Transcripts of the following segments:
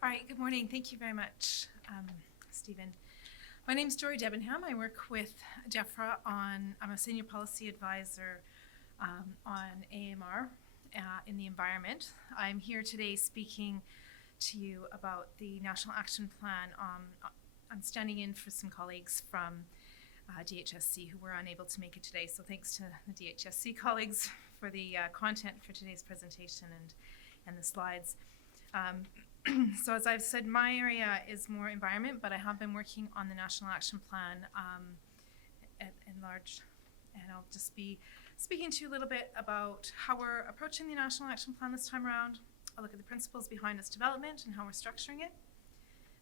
All right, good morning. Thank you very much, Stephen. My name is Jory Debenham. I work with DEFRA I'm a senior policy advisor on AMR in the environment. I'm here today speaking to you about the National Action Plan. I'm standing in for some colleagues from DHSC who were unable to make it today, so thanks to the DHSC colleagues for the content for today's presentation and the slides. So as I've said, my area is more environment, but I have been working on the National Action Plan in large, and I'll just be speaking to you a little bit about how we're approaching the National Action Plan this time around. I'll look at the principles behind its development and how we're structuring it.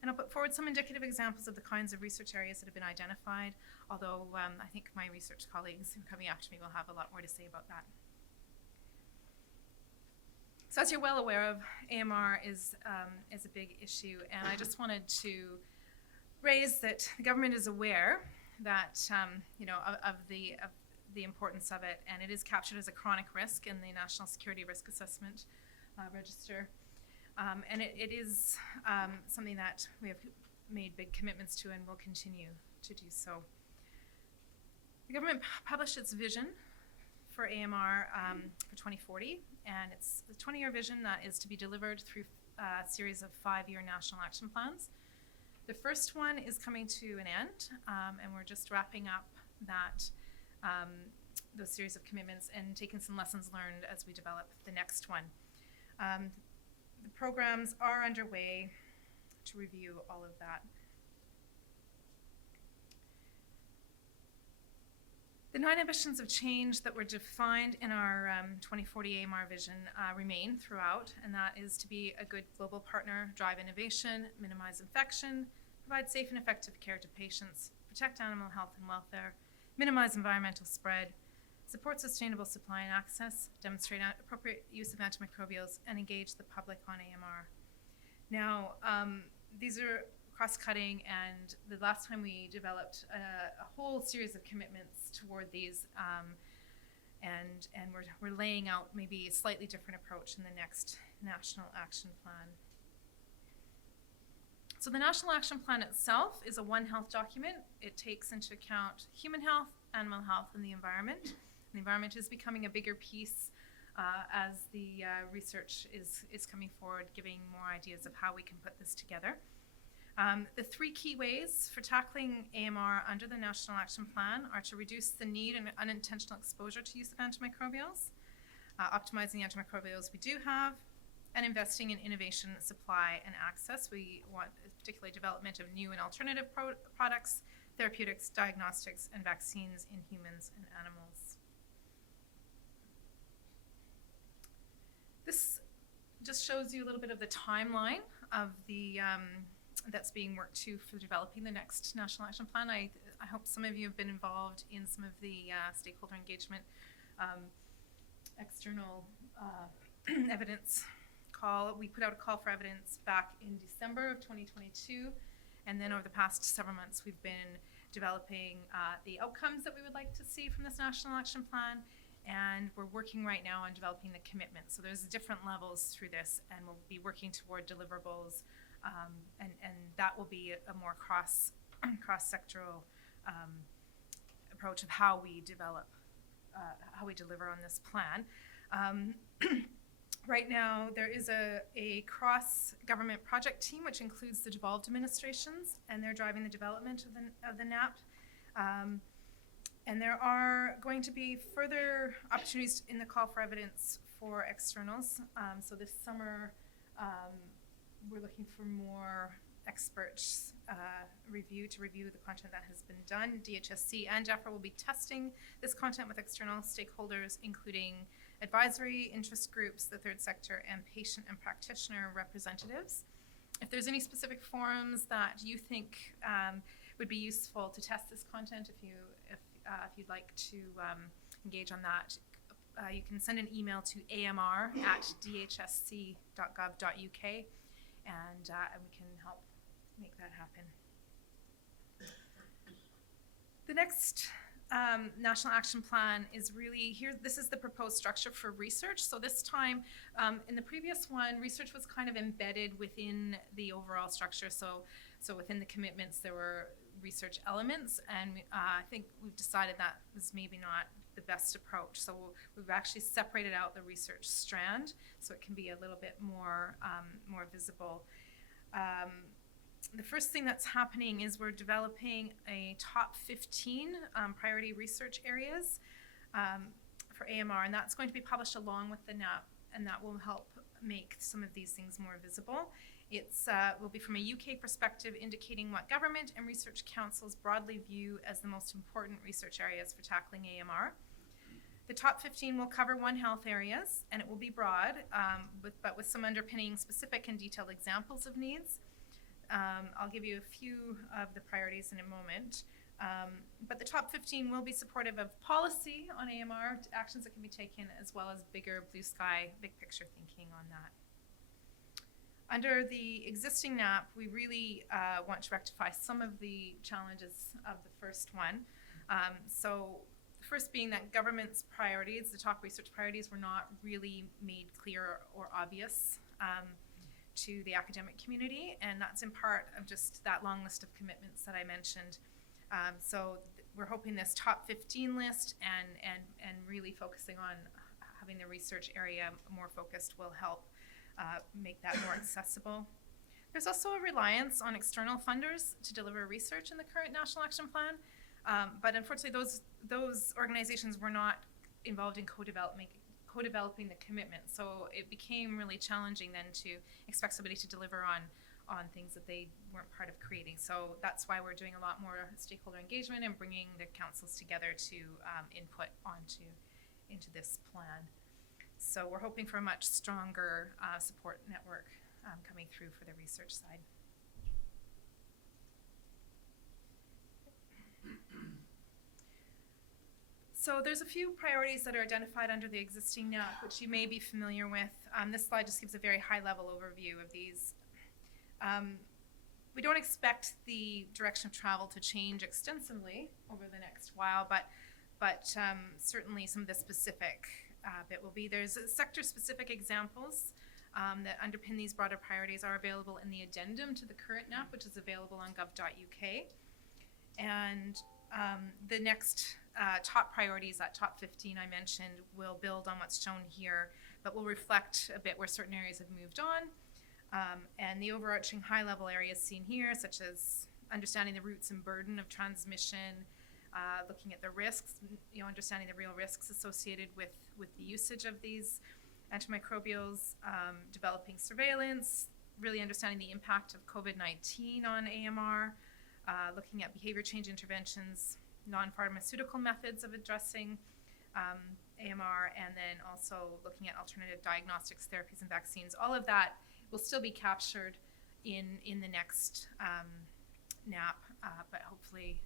And I'll put forward some indicative examples of the kinds of research areas that have been identified, although I think my research colleagues who are coming after me will have a lot more to say about that. So as you're well aware of, AMR is a big issue, and I just wanted to raise that the government is aware that of the importance of it, and it is captured as a chronic risk in the National Security Risk Assessment Register, and it is something that we have made big commitments to and will continue to do so. The government published its vision for AMR for 2040, and it's the 20-year vision that is to be delivered through a series of 5-year national action plans. The first one is coming to an end, and we're just wrapping up that those series of commitments and taking some lessons learned as we develop the next one. The programs are underway to review all of that. The 9 ambitions of change that were defined in our 2040 AMR vision remain throughout, and that is to be a good global partner, drive innovation, minimize infection, provide safe and effective care to patients, protect animal health and welfare, minimize environmental spread, support sustainable supply and access, demonstrate appropriate use of antimicrobials, and engage the public on AMR. Now, these are cross-cutting, and the last time we developed a whole series of commitments toward these, and we're laying out maybe a slightly different approach in the next National Action Plan. So the National Action Plan itself is a One Health document. It takes into account human health, animal health, and the environment. The environment is becoming a bigger piece as the research is coming forward, giving more ideas of how we can put this together. The 3 key ways for tackling AMR under the National Action Plan are to reduce the need and unintentional exposure to use of antimicrobials, optimizing antimicrobials we do have, and investing in innovation, supply, and access. We want particularly development of new and alternative products, therapeutics, diagnostics, and vaccines in humans and animals. This just shows you a little bit of the timeline of the that's being worked to for developing the next National Action Plan. I hope some of you have been involved in some of the stakeholder engagement, external evidence call. We put out a call for evidence back in December of 2022, and then over the past several months we've been developing the outcomes that we would like to see from this National Action Plan, and we're working right now on developing the commitment. So there's different levels through this, and we'll be working toward deliverables. And that will be a more cross-sectoral approach of how we develop, how we deliver on this plan. Right now, there is a cross-government project team which includes the devolved administrations, and they're driving the development of the NAP. And there are going to be further opportunities in the call for evidence for externals. So this summer, we're looking for more experts to review the content that has been done. DHSC and DEFRA will be testing this content with external stakeholders, including advisory, interest groups, the third sector, and patient and practitioner representatives. If there's any specific forums that you think would be useful to test this content, if you'd like to engage on that, you can send an email to amr@dhsc.gov.uk. And we can help make that happen. The next National Action Plan is really here. This is the proposed structure for research. So this time, in the previous one, research was kind of embedded within the overall structure. So within the commitments, there were research elements, and I think we've decided that was maybe not the best approach. So we've actually separated out the research strand, so it can be a little bit more visible. The first thing that's happening is we're developing a top 15 priority research areas for AMR, and that's going to be published along with the NAP, and that will help make some of these things more visible. It's will be from a UK perspective, indicating what government and research councils broadly view as the most important research areas for tackling AMR. The top 15 will cover One Health areas, and it will be broad, but with some underpinning specific and detailed examples of needs. I'll give you a few of the priorities in a moment, but the top 15 will be supportive of policy on AMR, actions that can be taken, as well as bigger blue sky, big picture thinking on that. Under the existing NAP, we really want to rectify some of the challenges of the first one. So the first being that government's priorities, the top research priorities, were not really made clear or obvious to the academic community, and that's in part of just that long list of commitments that I mentioned. So we're hoping this top 15 list and really focusing on having the research area more focused will help make that more accessible. There's also a reliance on external funders to deliver research in the current National Action Plan, but unfortunately those organizations were not involved in co-developing the commitment, so it became really challenging then to expect somebody to deliver on things that they weren't part of creating. So that's why we're doing a lot more stakeholder engagement and bringing the councils together to input into this plan. So we're hoping for a much stronger support network coming through for the research side. So there's a few priorities that are identified under the existing NAP, which you may be familiar with. This slide just gives a very high-level overview of these. We don't expect the direction of travel to change extensively over the next while, but certainly some of the specific bit will be. There's sector-specific examples that underpin these broader priorities are available in the addendum to the current NAP, which is available on gov.uk. And the next top priorities, that top 15 I mentioned, will build on what's shown here, but will reflect a bit where certain areas have moved on. And the overarching high-level areas seen here, such as understanding the roots and burden of transmission, looking at the risks, understanding the real risks associated with the usage of these antimicrobials, developing surveillance, really understanding the impact of COVID-19 on AMR, looking at behavior change interventions, non-pharmaceutical methods of addressing AMR, and then also looking at alternative diagnostics, therapies, and vaccines. All of that will still be captured in the next NAP, but hopefully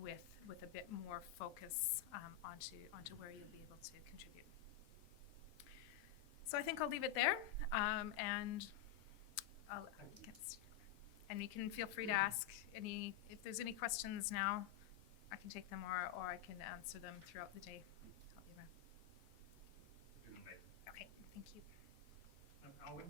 with a bit more focus onto where you'll be able to contribute. So I think I'll leave it there, and and you can feel free to ask if there's any questions now. I can take them, or I can answer them throughout the day. Okay, thank you. Alwyn?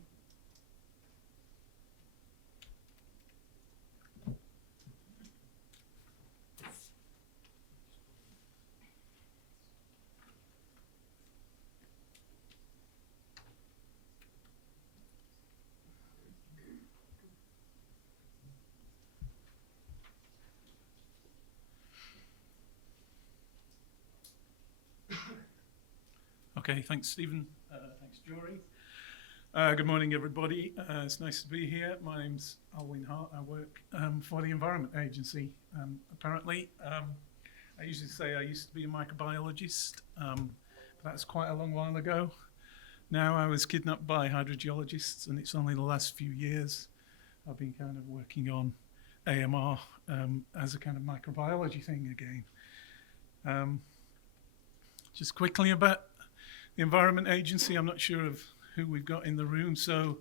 Okay, thanks, Stephen. Thanks, Jory. Good morning, everybody. It's nice to be here. My name's Alwyn Hart. I work for the Environment Agency. Apparently, I usually say I used to be a microbiologist, but that's quite a long while ago. Now I was kidnapped by hydrogeologists, and it's only the last few years I've been kind of working on AMR as a kind of microbiology thing again. Just quickly about the Environment Agency, I'm not sure of who we've got in the room. So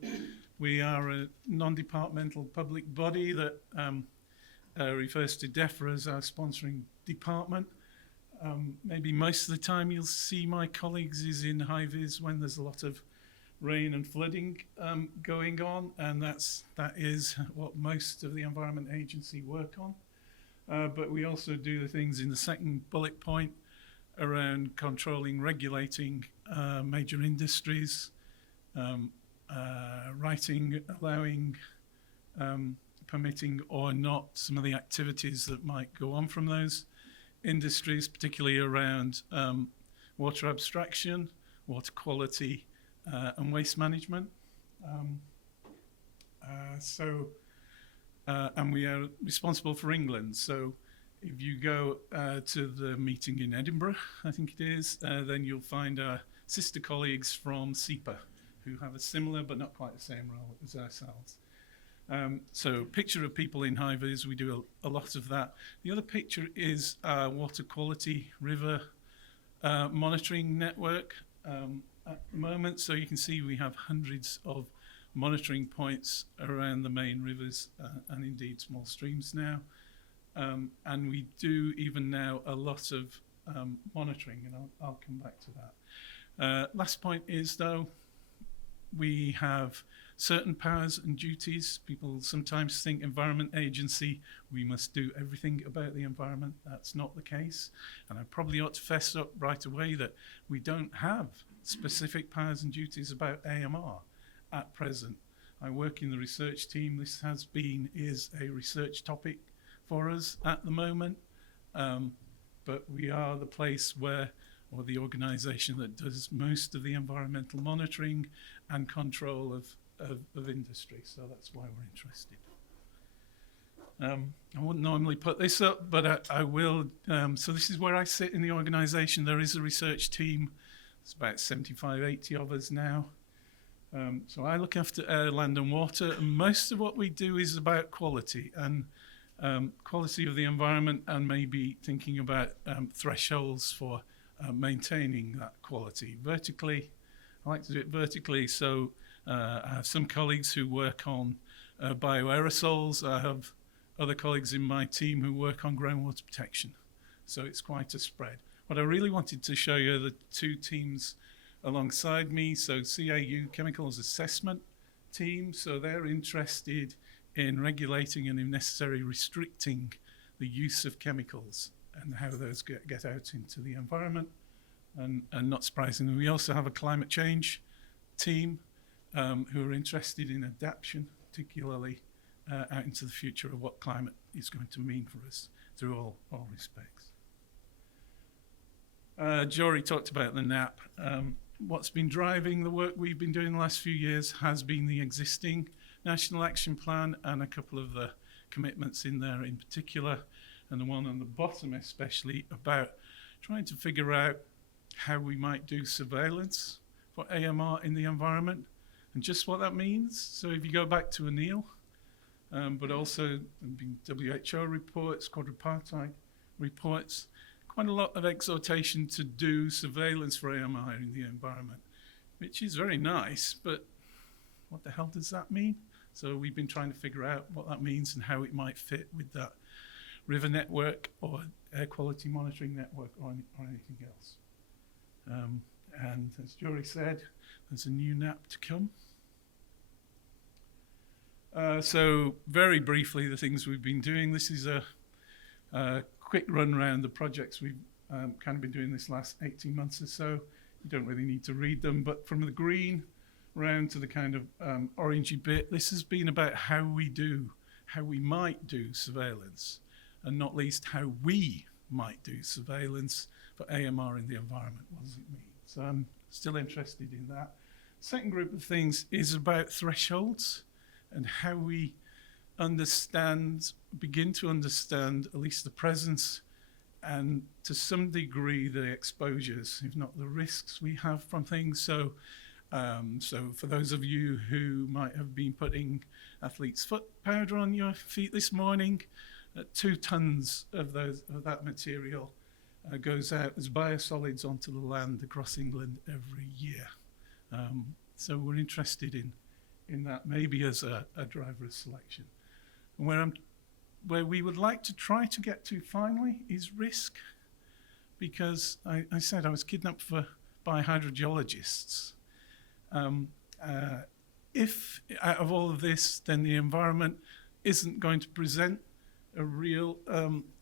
we are a non-departmental public body that refers to DEFRA as our sponsoring department. maybe most of the time you'll see my colleagues is in high-vis when there's a lot of rain and flooding going on, and that is what most of the Environment Agency work on. But we also do the things in the second bullet point around controlling, regulating major industries, writing, allowing, permitting or not some of the activities that might go on from those industries, particularly around water abstraction, water quality, and waste management. And we are responsible for England. So if you go to the meeting in Edinburgh, I think it is, then you'll find our sister colleagues from SEPA, who have a similar but not quite the same role as ourselves. So picture of people in high-vis, we do a lot of that. The other picture is our water quality river monitoring network at the moment. So you can see we have hundreds of monitoring points around the main rivers and indeed small streams now. And we do even now a lot of monitoring, and I'll come back to that. Last point is, though, we have certain powers and duties. People sometimes think Environment Agency, we must do everything about the environment. That's not the case. And I probably ought to fess up right away that we don't have specific powers and duties about AMR at present. I work in the research team. This is a research topic for us at the moment. But we are the place where, or the organisation that does most of the environmental monitoring and control of industry. So that's why we're interested. I wouldn't normally put this up, but I will. So this is where I sit in the organisation. There is a research team. It's about 75, 80 of us now. So I look after air, land and water, and most of what we do is about quality and quality of the environment, and maybe thinking about thresholds for maintaining that quality. Vertically, I like to do it vertically, so I have some colleagues who work on bioaerosols. I have other colleagues in my team who work on groundwater protection. So it's quite a spread. What I really wanted to show you are the two teams alongside me. So CAU, Chemicals Assessment Team, so they're interested in regulating and, if necessary, restricting the use of chemicals and how those get out into the environment. And not surprisingly, we also have a climate change team who are interested in adaptation, particularly out into the future of what climate is going to mean for us through all respects. Jory talked about the NAP. What's been driving the work we've been doing the last few years has been the existing National Action Plan and a couple of the commitments in there in particular, and the one on the bottom especially about trying to figure out how we might do surveillance for AMR in the environment and just what that means. So if you go back to Anil, but also WHO reports, quadripartite reports, quite a lot of exhortation to do surveillance for AMR in the environment, which is very nice, but what the hell does that mean? So we've been trying to figure out what that means and how it might fit with that river network or air quality monitoring network or anything else. And as Jory said, there's a new NAP to come. So very briefly, the things we've been doing. This is a quick run around the projects we've kind of been doing this last 18 months or so. You don't really need to read them, but from the green round to the kind of orangey bit, this has been about how we might do surveillance, and not least how we might do surveillance for AMR in the environment. What does it mean? So I'm still interested in that. Second group of things is about thresholds and how we begin to understand at least the presence and to some degree the exposures, if not the risks we have from things. So for those of you who might have been putting athlete's foot powder on your feet this morning, 2 tons of that material goes out as biosolids onto the land across England every year. So we're interested in that maybe as a driver of selection. And where we would like to try to get to finally is risk. because I said I was kidnapped by hydrogeologists. If out of all of this, then the environment isn't going to present a real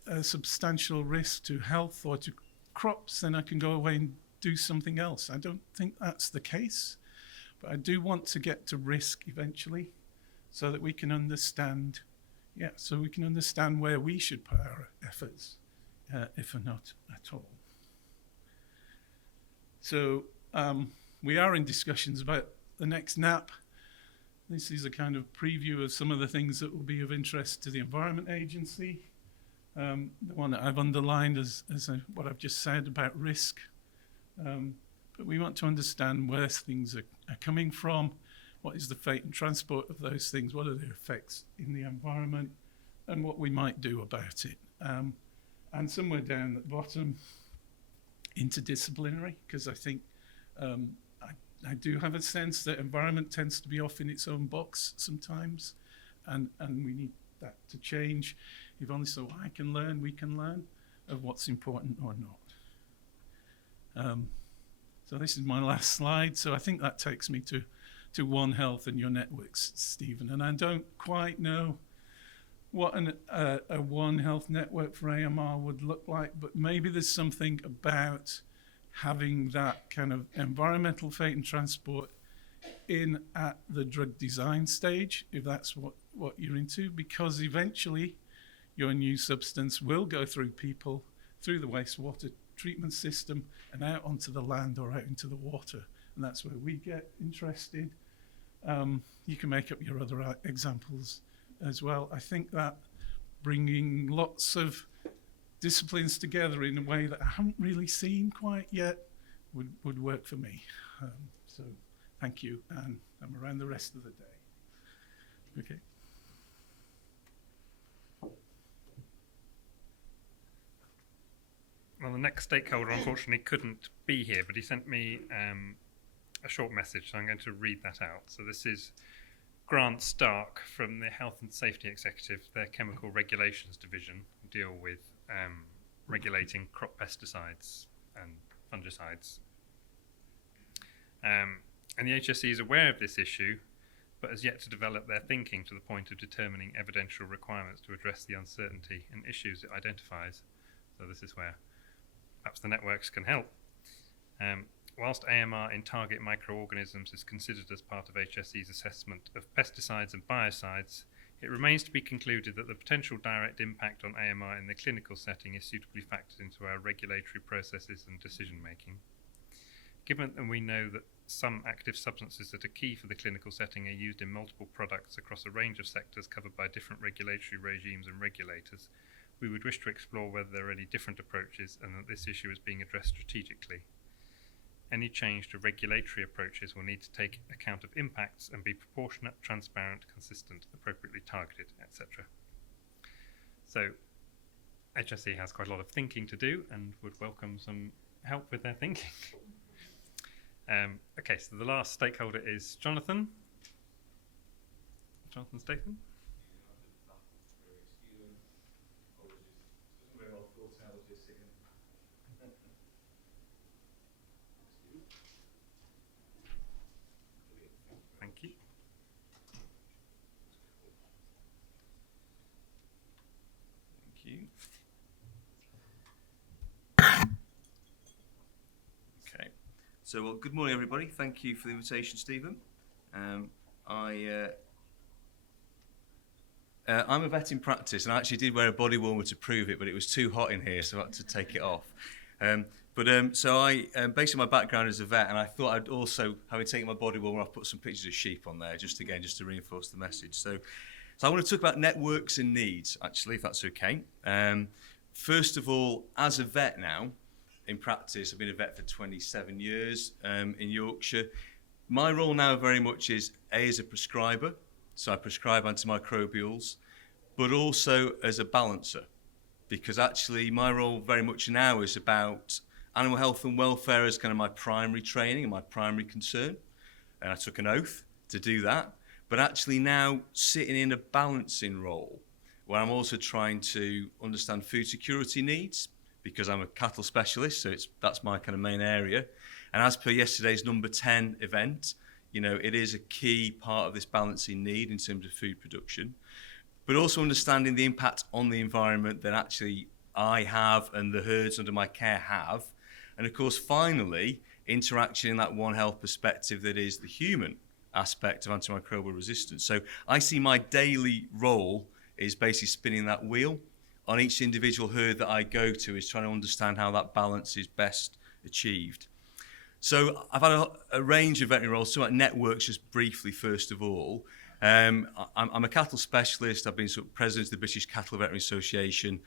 a substantial risk to health or to crops, then I can go away and do something else. I don't think that's the case, but I do want to get to risk eventually so that we can understand, where we should put our efforts, if not at all. So we are in discussions about the next NAP. This is a kind of preview of some of the things that will be of interest to the Environment Agency. The one that I've underlined as what I've just said about risk. But we want to understand where things are coming from, what is the fate and transport of those things, what are the effects in the environment, and what we might do about it. And somewhere down at the bottom, interdisciplinary, because I think I do have a sense that environment tends to be off in its own box sometimes, and we need that to change, if only so I can learn, we can learn of what's important or not. So this is my last slide. So I think that takes me to One Health and your networks, Stephen. And I don't quite know what a One Health network for AMR would look like, but maybe there's something about having that kind of environmental fate and transport in at the drug design stage, if that's what you're into, because eventually your new substance will go through people, through the wastewater treatment system, and out onto the land or out into the water. And that's where we get interested. You can make up your other examples as well. I think that bringing lots of disciplines together in a way that I haven't really seen quite yet would work for me. So thank you, and I'm around the rest of the day. Okay. Well, the next stakeholder unfortunately couldn't be here, but he sent me a short message, so I'm going to read that out. So this is Grant Stark from the Health and Safety Executive, their Chemical Regulations Division, deal with regulating crop pesticides and fungicides. And the HSE is aware of this issue, but has yet to develop their thinking to the point of determining evidential requirements to address the uncertainty and issues it identifies. So this is where perhaps the networks can help. Whilst AMR in target microorganisms is considered as part of HSE's assessment of pesticides and biocides, it remains to be concluded that the potential direct impact on AMR in the clinical setting is suitably factored into our regulatory processes and decision making. Given that we know that some active substances that are key for the clinical setting are used in multiple products across a range of sectors covered by different regulatory regimes and regulators, we would wish to explore whether there are any different approaches and that this issue is being addressed strategically. Any change to regulatory approaches will need to take account of impacts and be proportionate, transparent, consistent, appropriately targeted, etc. So HSE has quite a lot of thinking to do and would welcome some help with their thinking. Okay, so the last stakeholder is Jonathan. Jonathan Statham. Thank you. Thank you. Okay. So, well, good morning, everybody. Thank you for the invitation, Stephen. I'm a vet in practice, and I actually did wear a body warmer to prove it, but it was too hot in here, so I had to take it off. So I basically my background is a vet, and I thought I'd also, having taken my body warmer, I've put some pictures of sheep on there, just to reinforce the message. So I want to talk about networks and needs, actually, if that's okay. First of all, as a vet now, in practice, I've been a vet for 27 years in Yorkshire. My role now very much is as a prescriber, so I prescribe antimicrobials, but also as a balancer, because actually my role very much now is about animal health and welfare as kind of my primary training and my primary concern, and I took an oath to do that, but actually now sitting in a balancing role where I'm also trying to understand food security needs, because I'm a cattle specialist, so that's my kind of main area. And as per yesterday's number 10 event, it is a key part of this balancing need in terms of food production, but also understanding the impact on the environment that actually I have and the herds under my care have. And of course, finally, interaction in that One Health perspective that is the human aspect of antimicrobial resistance. So I see my daily role is basically spinning that wheel on each individual herd that I go to, is trying to understand how that balance is best achieved. So I've had a range of veterinary roles. So about networks, just briefly, first of all. I'm a cattle specialist. I've been sort of president of the British Cattle Veterinary Association.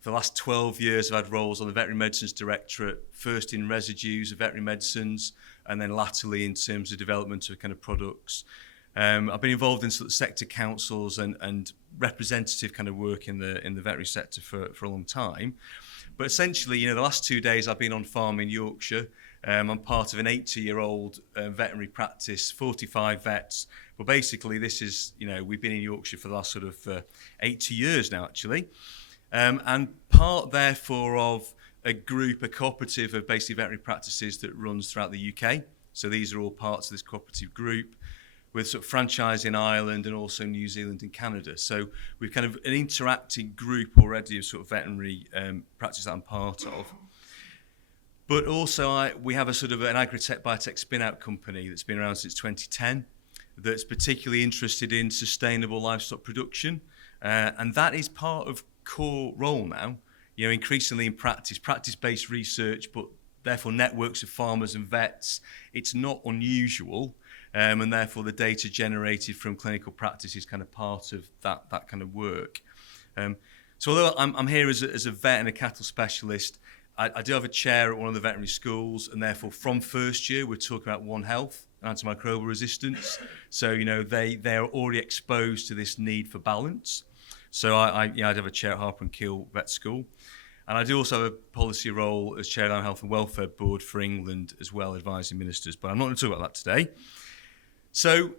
For the last 12 years, I've had roles on the Veterinary Medicines Directorate, first in residues of veterinary medicines, and then latterly in terms of development of kind of products. I've been involved in sort of sector councils and representative kind of work in the veterinary sector for a long time. But essentially, the last 2 days I've been on farm in Yorkshire. I'm part of an 80-year-old veterinary practice, 45 vets. But basically, this is, we've been in Yorkshire for the last sort of 80 years now, actually. And part, therefore, of a cooperative of basically veterinary practices that runs throughout the UK. So these are all parts of this cooperative group, with sort of franchise in Ireland and also New Zealand and Canada. So we've kind of an interacting group already of sort of veterinary practice that I'm part of. But also we have a sort of an agri-tech biotech spin-out company that's been around since 2010 that's particularly interested in sustainable livestock production. And that is part of core role now, increasingly in practice-based research, but therefore networks of farmers and vets. It's not unusual. And therefore the data generated from clinical practice is kind of part of that kind of work. So although I'm here as a vet and a cattle specialist, I do have a chair at one of the veterinary schools, and therefore from first year we're talking about One Health and antimicrobial resistance. So they are already exposed to this need for balance. So I'd have a chair at Harper and Kiel Vet School. And I do also have a policy role as chair of the Health and Welfare Board for England as well, advising ministers, but I'm not going to talk about that today. So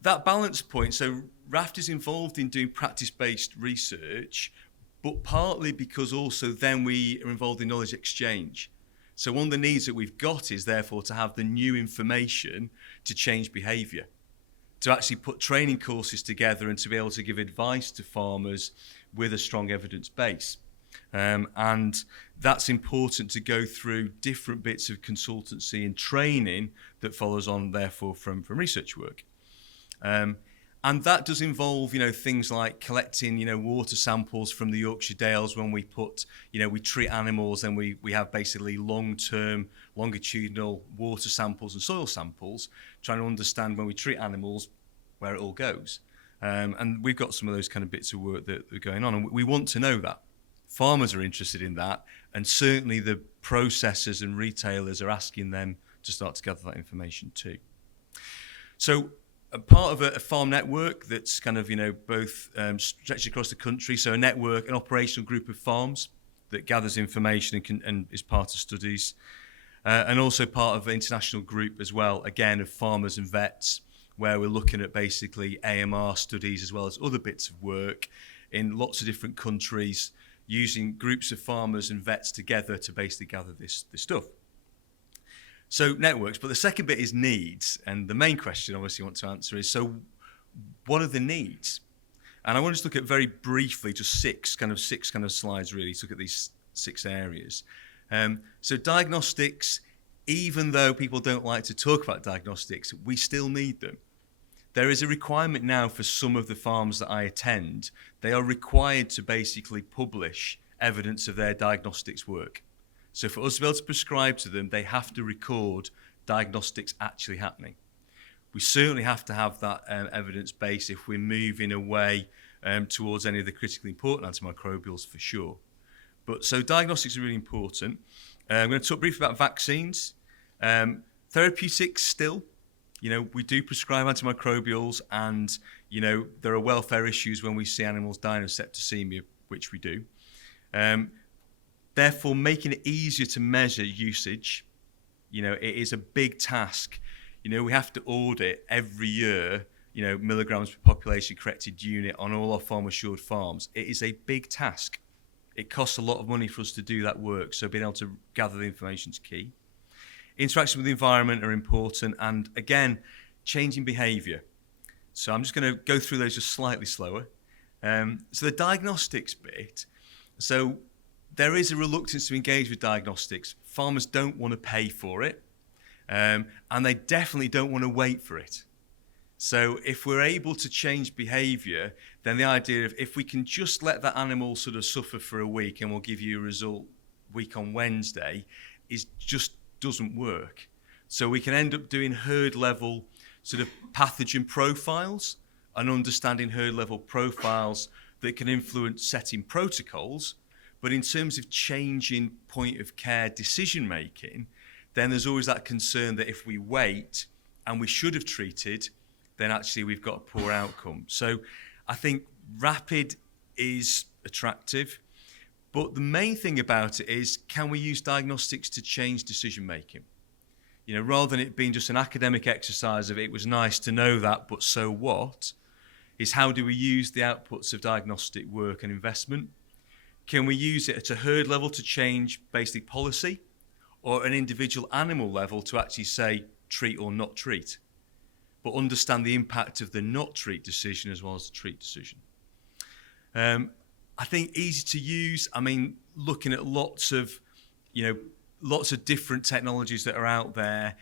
that balance point, so RAFT is involved in doing practice-based research, but partly because also then we are involved in knowledge exchange. So one of the needs that we've got is therefore to have the new information to change behaviour, to actually put training courses together and to be able to give advice to farmers with a strong evidence base. And that's important to go through different bits of consultancy and training that follows on therefore from research work. And that does involve, things like collecting, water samples from the Yorkshire Dales when we we treat animals, and we have basically long-term, longitudinal water samples and soil samples, trying to understand when we treat animals where it all goes. And we've got some of those kind of bits of work that are going on, and we want to know that. Farmers are interested in that, and certainly the processors and retailers are asking them to start to gather that information too. So a part of a farm network that's kind of, both stretched across the country. So a network, an operational group of farms that gathers information and is part of studies. And also part of an international group as well, again, of farmers and vets, where we're looking at basically AMR studies as well as other bits of work in lots of different countries, using groups of farmers and vets together to basically gather this stuff. So networks, but the second bit is needs. And the main question obviously I want to answer is, so what are the needs? And I want to just look at very briefly, just six kind of slides really, to look at these 6 areas. So diagnostics, even though people don't like to talk about diagnostics, we still need them. There is a requirement now for some of the farms that I attend. They are required to basically publish evidence of their diagnostics work. So for us to be able to prescribe to them, they have to record diagnostics actually happening. We certainly have to have that evidence base if we're moving away towards any of the critically important antimicrobials for sure. But so diagnostics are really important. I'm going to talk briefly about vaccines. Therapeutics still, we do prescribe antimicrobials, and, there are welfare issues when we see animals dying of septicemia, which we do. Therefore, making it easier to measure usage, it is a big task. We have to audit every year, milligrams per population corrected unit on all our farm assured farms. It is a big task. It costs a lot of money for us to do that work, so being able to gather the information is key. Interaction with the environment are important, and again, changing behaviour. So I'm just going to go through those just slightly slower. So the diagnostics bit, so there is a reluctance to engage with diagnostics. Farmers don't want to pay for it, and they definitely don't want to wait for it. So if we're able to change behaviour, then the idea of if we can just let that animal sort of suffer for a week and we'll give you a result week on Wednesday, is just doesn't work. So we can end up doing herd level sort of pathogen profiles and understanding herd level profiles that can influence setting protocols. But in terms of changing point of care decision making, then there's always that concern that if we wait and we should have treated, then actually we've got a poor outcome. So I think rapid is attractive, but the main thing about it is, can we use diagnostics to change decision making? You know, rather than it being just an academic exercise of it was nice to know that, but so what, is how do we use the outputs of diagnostic work and investment? Can we use it at a herd level to change basically policy, or an individual animal level to actually say treat or not treat, but understand the impact of the not treat decision as well as the treat decision? I think easy to use, I mean, looking at lots of different technologies that are out there,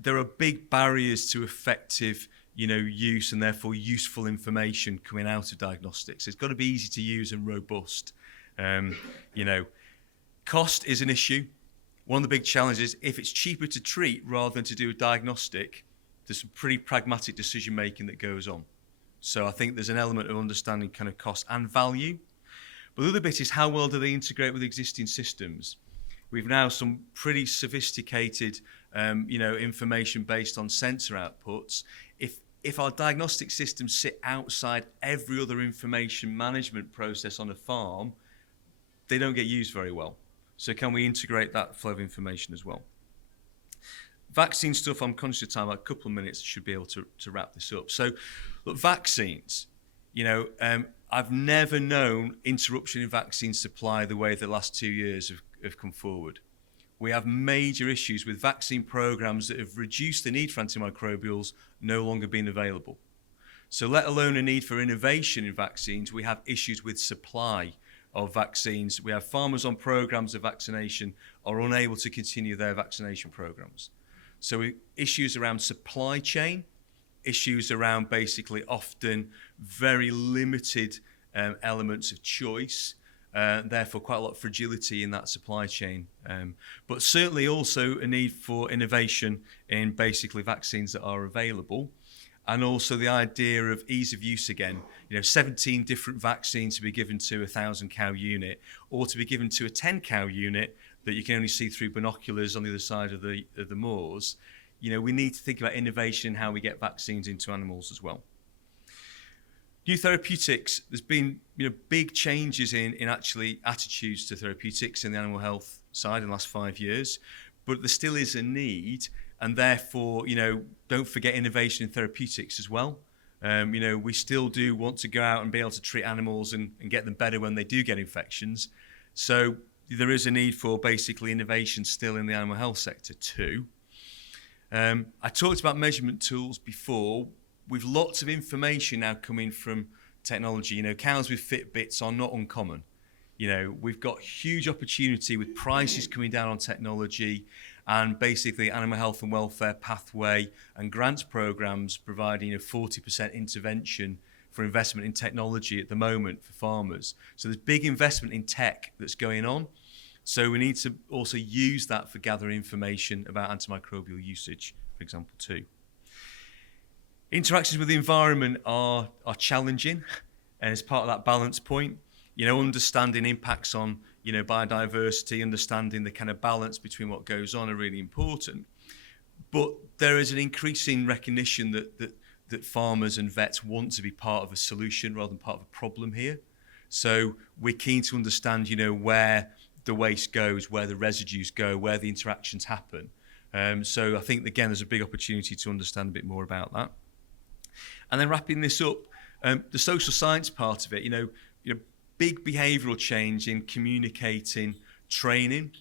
there are big barriers to effective, use and therefore useful information coming out of diagnostics. It's got to be easy to use and robust. Cost is an issue. One of the big challenges, if it's cheaper to treat rather than to do a diagnostic, there's some pretty pragmatic decision making that goes on. So I think there's an element of understanding kind of cost and value. But the other bit is how well do they integrate with existing systems? We've now some pretty sophisticated, information based on sensor outputs. If our diagnostic systems sit outside every other information management process on a farm, they don't get used very well. So can we integrate that flow of information as well? Vaccine stuff, I'm conscious of time, a couple of minutes should be able to wrap this up. So, look, vaccines, I've never known interruption in vaccine supply the way the last 2 years have come forward. We have major issues with vaccine programs that have reduced the need for antimicrobials no longer being available. So let alone a need for innovation in vaccines, we have issues with supply of vaccines. We have farmers on programs of vaccination are unable to continue their vaccination programs. So issues around supply chain, issues around basically often very limited elements of choice, therefore quite a lot of fragility in that supply chain. But certainly also a need for innovation in basically vaccines that are available. And also the idea of ease of use again, 17 different vaccines to be given to a 1,000 cow unit, or to be given to a 10 cow unit that you can only see through binoculars on the other side of the moors. We need to think about innovation and how we get vaccines into animals as well. New therapeutics, there's been big changes in actually attitudes to therapeutics in the animal health side in the last 5 years, but there still is a need, and therefore, don't forget innovation in therapeutics as well. We still do want to go out and be able to treat animals and get them better when they do get infections. So there is a need for basically innovation still in the animal health sector too. I talked about measurement tools before. With lots of information now coming from technology, cows with Fitbits are not uncommon. We've got huge opportunity with prices coming down on technology, and basically animal health and welfare pathway and grants programs providing a 40% intervention for investment in technology at the moment for farmers. So there's big investment in tech that's going on. So we need to also use that for gathering information about antimicrobial usage, for example, too. Interactions with the environment are challenging, and as part of that balance point, understanding impacts on, biodiversity, understanding the kind of balance between what goes on are really important. But there is an increasing recognition that farmers and vets want to be part of a solution rather than part of a problem here. So we're keen to understand, where the waste goes, where the residues go, where the interactions happen. So I think, again, there's a big opportunity to understand a bit more about that. And then wrapping this up, the social science part of it, big behavioural change in communicating, training,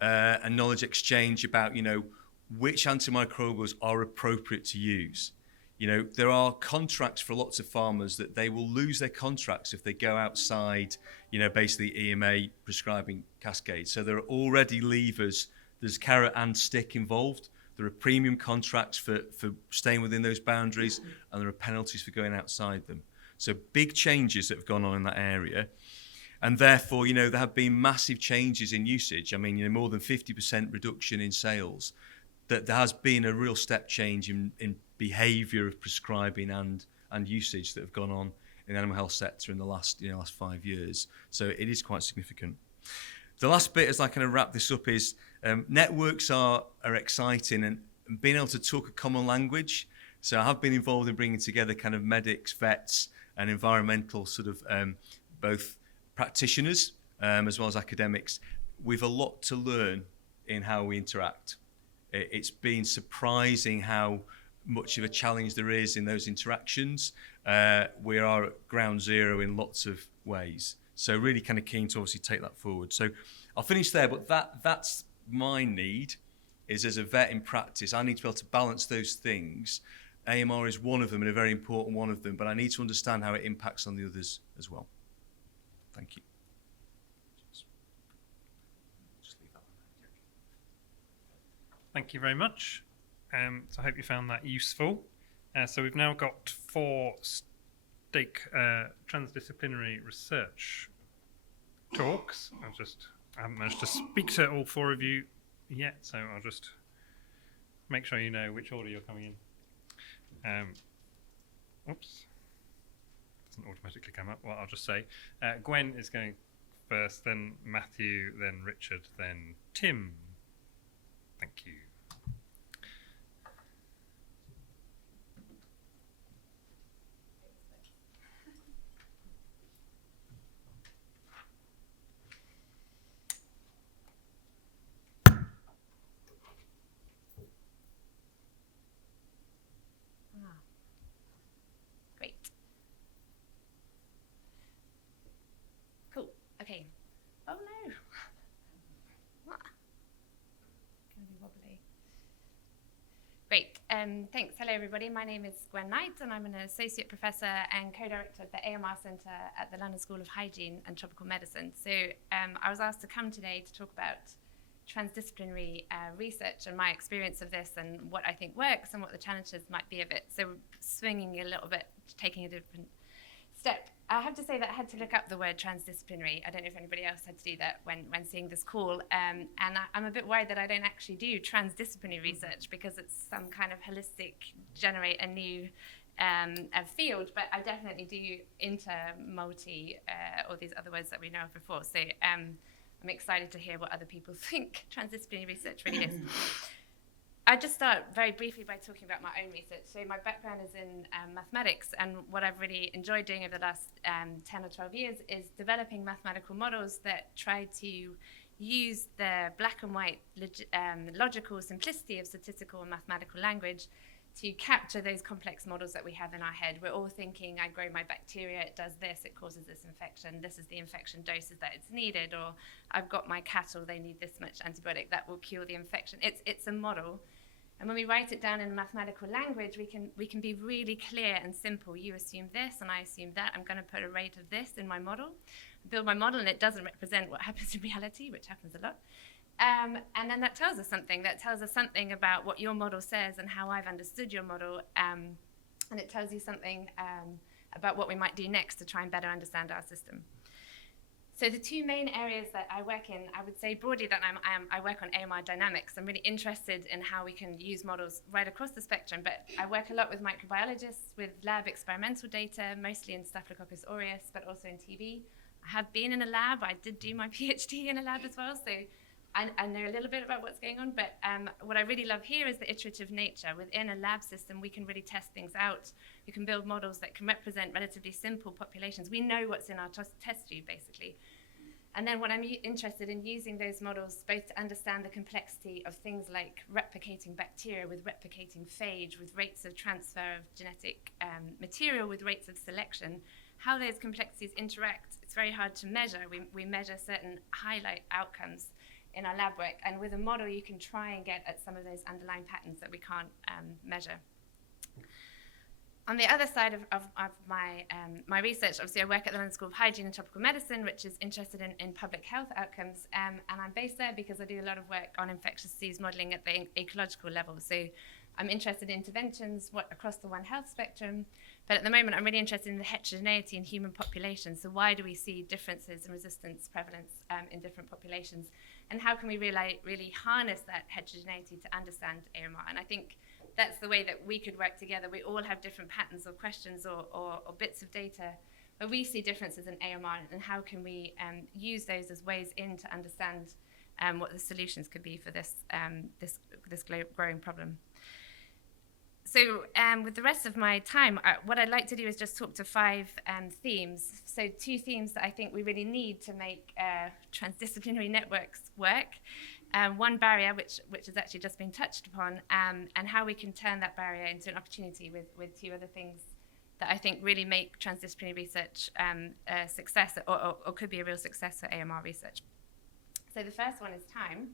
and knowledge exchange about, which antimicrobials are appropriate to use. There are contracts for lots of farmers that they will lose their contracts if they go outside, basically EMA prescribing cascades. So there are already levers, there's carrot and stick involved. There are premium contracts for staying within those boundaries, and there are penalties for going outside them. So big changes that have gone on in that area. And therefore, there have been massive changes in usage. I mean, more than 50% reduction in sales. That there has been a real step change in behaviour of prescribing and usage that have gone on in the animal health sector in the last 5 years. So it is quite significant. The last bit, as I kind of wrap this up, is networks are exciting, and being able to talk a common language. So I have been involved in bringing together kind of medics, vets, and environmental sort of both practitioners as well as academics. We've a lot to learn in how we interact. It's been surprising how much of a challenge there is in those interactions. We are at ground zero in lots of ways. So really kind of keen to obviously take that forward. So I'll finish there, but that's my need, is as a vet in practice, I need to be able to balance those things. AMR is one of them and a very important one of them, but I need to understand how it impacts on the others as well. Thank you. Thank you very much. So I hope you found that useful. So we've now got 4 transdisciplinary research talks. I haven't managed to speak to all 4 of you yet, so I'll just make sure you know which order you're coming in. Oops. Doesn't automatically come up. Well, I'll just say Gwen is going first, then Matthew, then Richard, then Tim. Thank you. Great. Cool. Okay. Oh no. What? Gonna be wobbly. Great. Thanks. Hello, everybody. My name is Gwen Knight, and I'm an associate professor and co-director of the AMR Centre at the London School of Hygiene and Tropical Medicine. So I was asked to come today to talk about transdisciplinary research and my experience of this and what I think works and what the challenges might be of it. So swinging a little bit, taking a different step. I have to say that I had to look up the word transdisciplinary. I don't know if anybody else had to do that when seeing this call. And I'm a bit worried that I don't actually do transdisciplinary research because it's some kind of holistic, generate a new a field, but I definitely do multi, or these other words that we know of before. So I'm excited to hear what other people think transdisciplinary research really is. I'll just start very briefly by talking about my own research. So my background is in mathematics, and what I've really enjoyed doing over the last 10 or 12 years is developing mathematical models that try to use the black and white logical simplicity of statistical and mathematical language to capture those complex models that we have in our head. We're all thinking, I grow my bacteria, it does this, it causes this infection, this is the infection doses that it's needed, or I've got my cattle, they need this much antibiotic, that will cure the infection. It's a model. And when we write it down in mathematical language, we can be really clear and simple. You assume this, and I assume that. I'm going to put a rate of this in my model, build my model, and it doesn't represent what happens in reality, which happens a lot. And then that tells us something. That tells us something about what your model says and how I've understood your model. And it tells you something about what we might do next to try and better understand our system. So the 2 main areas that I work in, I would say broadly that I work on AMR dynamics. I'm really interested in how we can use models right across the spectrum, but I work a lot with microbiologists, with lab experimental data, mostly in Staphylococcus aureus, but also in TB. I have been in a lab. I did do my PhD in a lab as well, so I know a little bit about what's going on, but what I really love here is the iterative nature. Within a lab system, we can really test things out. We can build models that can represent relatively simple populations. We know what's in our test tube, basically. And then what I'm interested in using those models both to understand the complexity of things like replicating bacteria with replicating phage, with rates of transfer of genetic material, with rates of selection. how those complexities interact, it's very hard to measure. We measure certain highlight outcomes in our lab work, and with a model you can try and get at some of those underlying patterns that we can't measure. On the other side of my research, obviously I work at the London School of Hygiene and Tropical Medicine, which is interested in public health outcomes, and I'm based there because I do a lot of work on infectious disease modelling at the ecological level. So I'm interested in interventions across the One Health spectrum, but at the moment I'm really interested in the heterogeneity in human populations. So why do we see differences in resistance prevalence in different populations, and how can we really harness that heterogeneity to understand AMR? And I think that's the way that we could work together. We all have different patterns or questions or bits of data where we see differences in AMR, and how can we use those as ways in to understand what the solutions could be for this growing problem. So with the rest of my time, what I'd like to do is just talk to 5 themes. So 2 themes that I think we really need to make transdisciplinary networks work. One barrier, which has actually just been touched upon, and how we can turn that barrier into an opportunity with 2 other things that I think really make transdisciplinary research a success, or could be a real success for AMR research. So the first one is time.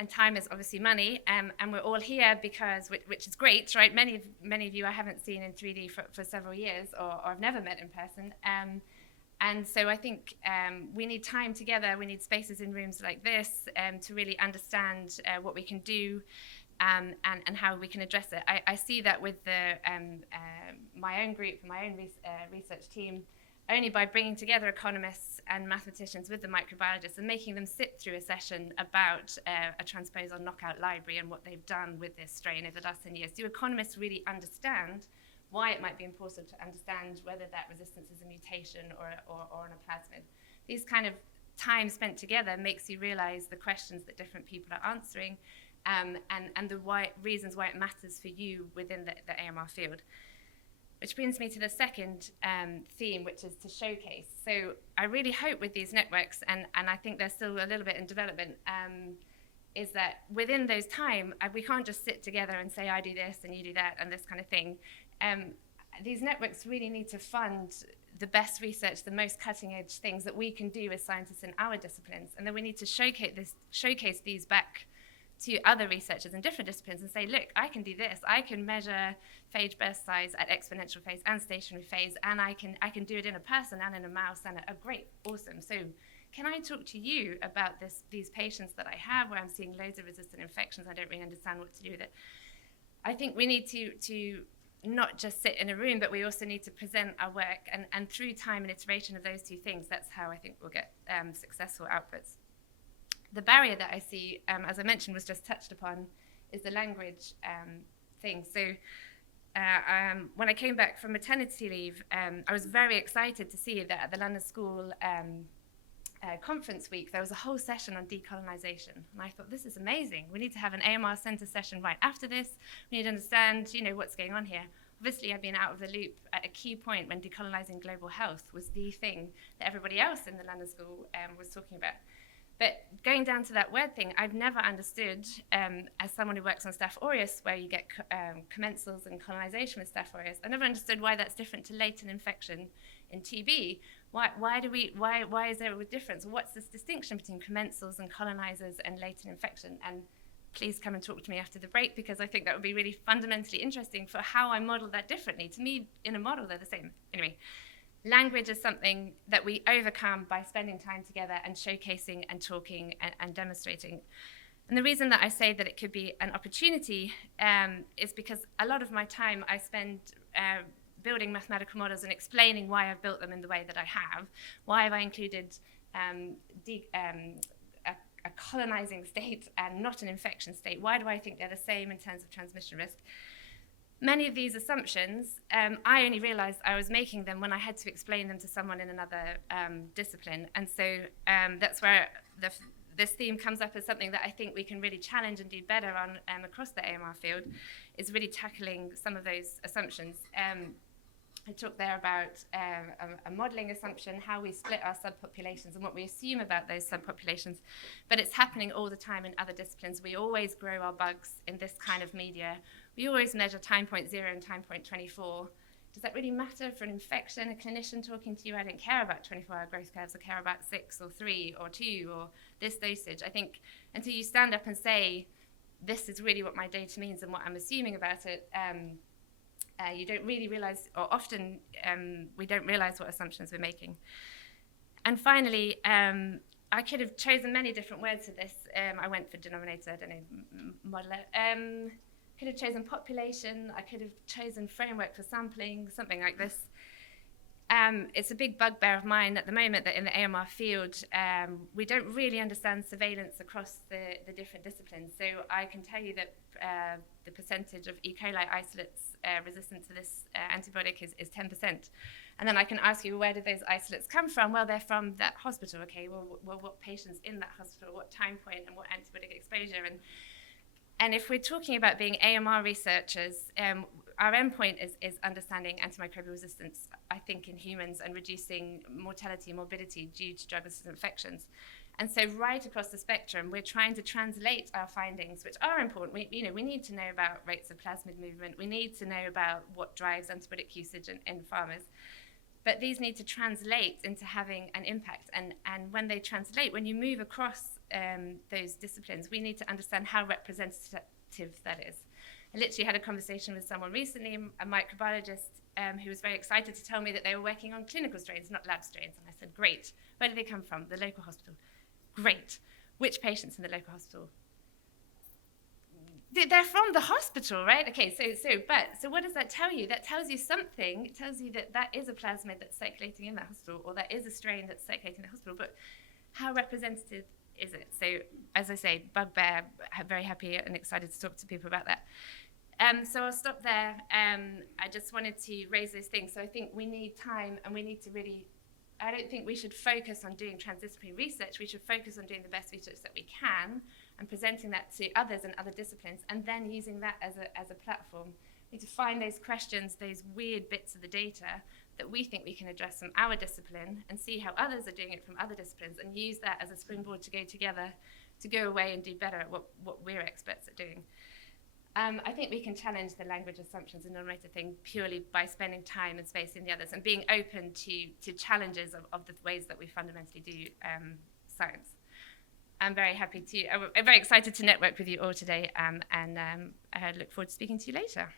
And time is obviously money, and we're all here because, which is great, right? Many of you I haven't seen in 3D for several years, or I've never met in person. And so I think we need time together. We need spaces in rooms like this to really understand what we can do and how we can address it. I see that with my own group, my own research team, only by bringing together economists and mathematicians with the microbiologists and making them sit through a session about a transposon knockout library and what they've done with this strain over the last 10 years. Do economists really understand why it might be important to understand whether that resistance is a mutation or an plasmid? These kind of time spent together makes you realize the questions that different people are answering, and the reasons why it matters for you within the AMR field. Which brings me to the second theme, which is to showcase. So I really hope with these networks, and I think they're still a little bit in development, is that within those time, we can't just sit together and say, I do this and you do that and this kind of thing. These networks really need to fund the best research, the most cutting edge things that we can do as scientists in our disciplines. And then we need to showcase these back to other researchers in different disciplines and say, look, I can do this. I can measure phage burst size at exponential phase and stationary phase, and I can do it in a person and in a mouse, and great, awesome. So can I talk to you about these patients that I have where I'm seeing loads of resistant infections? I don't really understand what to do with it. I think we need to not just sit in a room, but we also need to present our work, and through time and iteration of those 2 things, that's how I think we'll get successful outputs. The barrier that I see, as I mentioned, was just touched upon, is the language thing. So when I came back from maternity leave, I was very excited to see that at the London School conference week, there was a whole session on decolonisation. And I thought, this is amazing. We need to have an AMR centre session right after this. We need to understand, what's going on here. Obviously, I've been out of the loop at a key point when decolonising global health was the thing that everybody else in the London School was talking about. But going down to that word thing, I've never understood, as someone who works on Staph aureus, where you get commensals and colonisation with Staph aureus, I never understood why that's different to latent infection in TB. Why is there a difference? What's this distinction between commensals and colonisers and latent infection? And please come and talk to me after the break, because I think that would be really fundamentally interesting for how I model that differently. To me, in a model, they're the same. Anyway. Language is something that we overcome by spending time together and showcasing and talking and demonstrating. And the reason that I say that it could be an opportunity is because a lot of my time I spend building mathematical models and explaining why I've built them in the way that I have. Why have I included a colonizing state and not an infection state? Why do I think they're the same in terms of transmission risk? Many of these assumptions, I only realized I was making them when I had to explain them to someone in another discipline. And so that's where this theme comes up as something that I think we can really challenge and do better on across the AMR field, is really tackling some of those assumptions. I talked there about a modelling assumption, how we split our subpopulations and what we assume about those subpopulations. But it's happening all the time in other disciplines. We always grow our bugs in this kind of media. We always measure time point 0 and time point 24, does that really matter for an infection? A clinician talking to you, I don't care about 24-hour growth curves, I care about 6 or 3 or 2 or this dosage. I think until you stand up and say, this is really what my data means and what I'm assuming about it, you don't really realize, or often we don't realize what assumptions we're making. And finally, I could have chosen many different words for this. I went for denominator, I don't know, modeler. Could have chosen population, I could have chosen framework for sampling, something like this. It's a big bugbear of mine at the moment that in the AMR field, we don't really understand surveillance across the different disciplines. So I can tell you that the percentage of E. coli isolates resistant to this antibiotic is 10%. And then I can ask you, where did those isolates come from? Well, they're from that hospital, okay? Well, what patients in that hospital, what time point, and what antibiotic exposure? And if we're talking about being AMR researchers, our endpoint is understanding antimicrobial resistance, I think, in humans and reducing mortality and morbidity due to drug-resistant infections. And so right across the spectrum, we're trying to translate our findings, which are important. We need to know about rates of plasmid movement. We need to know about what drives antibiotic usage in farmers. But these need to translate into having an impact. And when they translate, when you move across those disciplines, we need to understand how representative that is. I literally had a conversation with someone recently, a microbiologist, who was very excited to tell me that they were working on clinical strains, not lab strains. And I said, great. Where do they come from? The local hospital. Great. Which patients in the local hospital? They're from the hospital, right? Okay, so what does that tell you? That tells you something. It tells you that is a plasmid that's circulating in that hospital, or that is a strain that's circulating in the hospital. But how representative is it? So, as I say, bugbear, very happy and excited to talk to people about that. So I'll stop there. I just wanted to raise those things. So I think we need time, and we need to really, I don't think we should focus on doing transdisciplinary research. We should focus on doing the best research that we can and presenting that to others and other disciplines, and then using that as a platform. We need to find those questions, those weird bits of the data that we think we can address from our discipline, and see how others are doing it from other disciplines, and use that as a springboard to go together, to go away and do better at what we're experts at doing. I think we can challenge the language assumptions and denominator thing purely by spending time and space in the others, and being open to challenges of the ways that we fundamentally do science. I'm very excited to network with you all today, and I look forward to speaking to you later.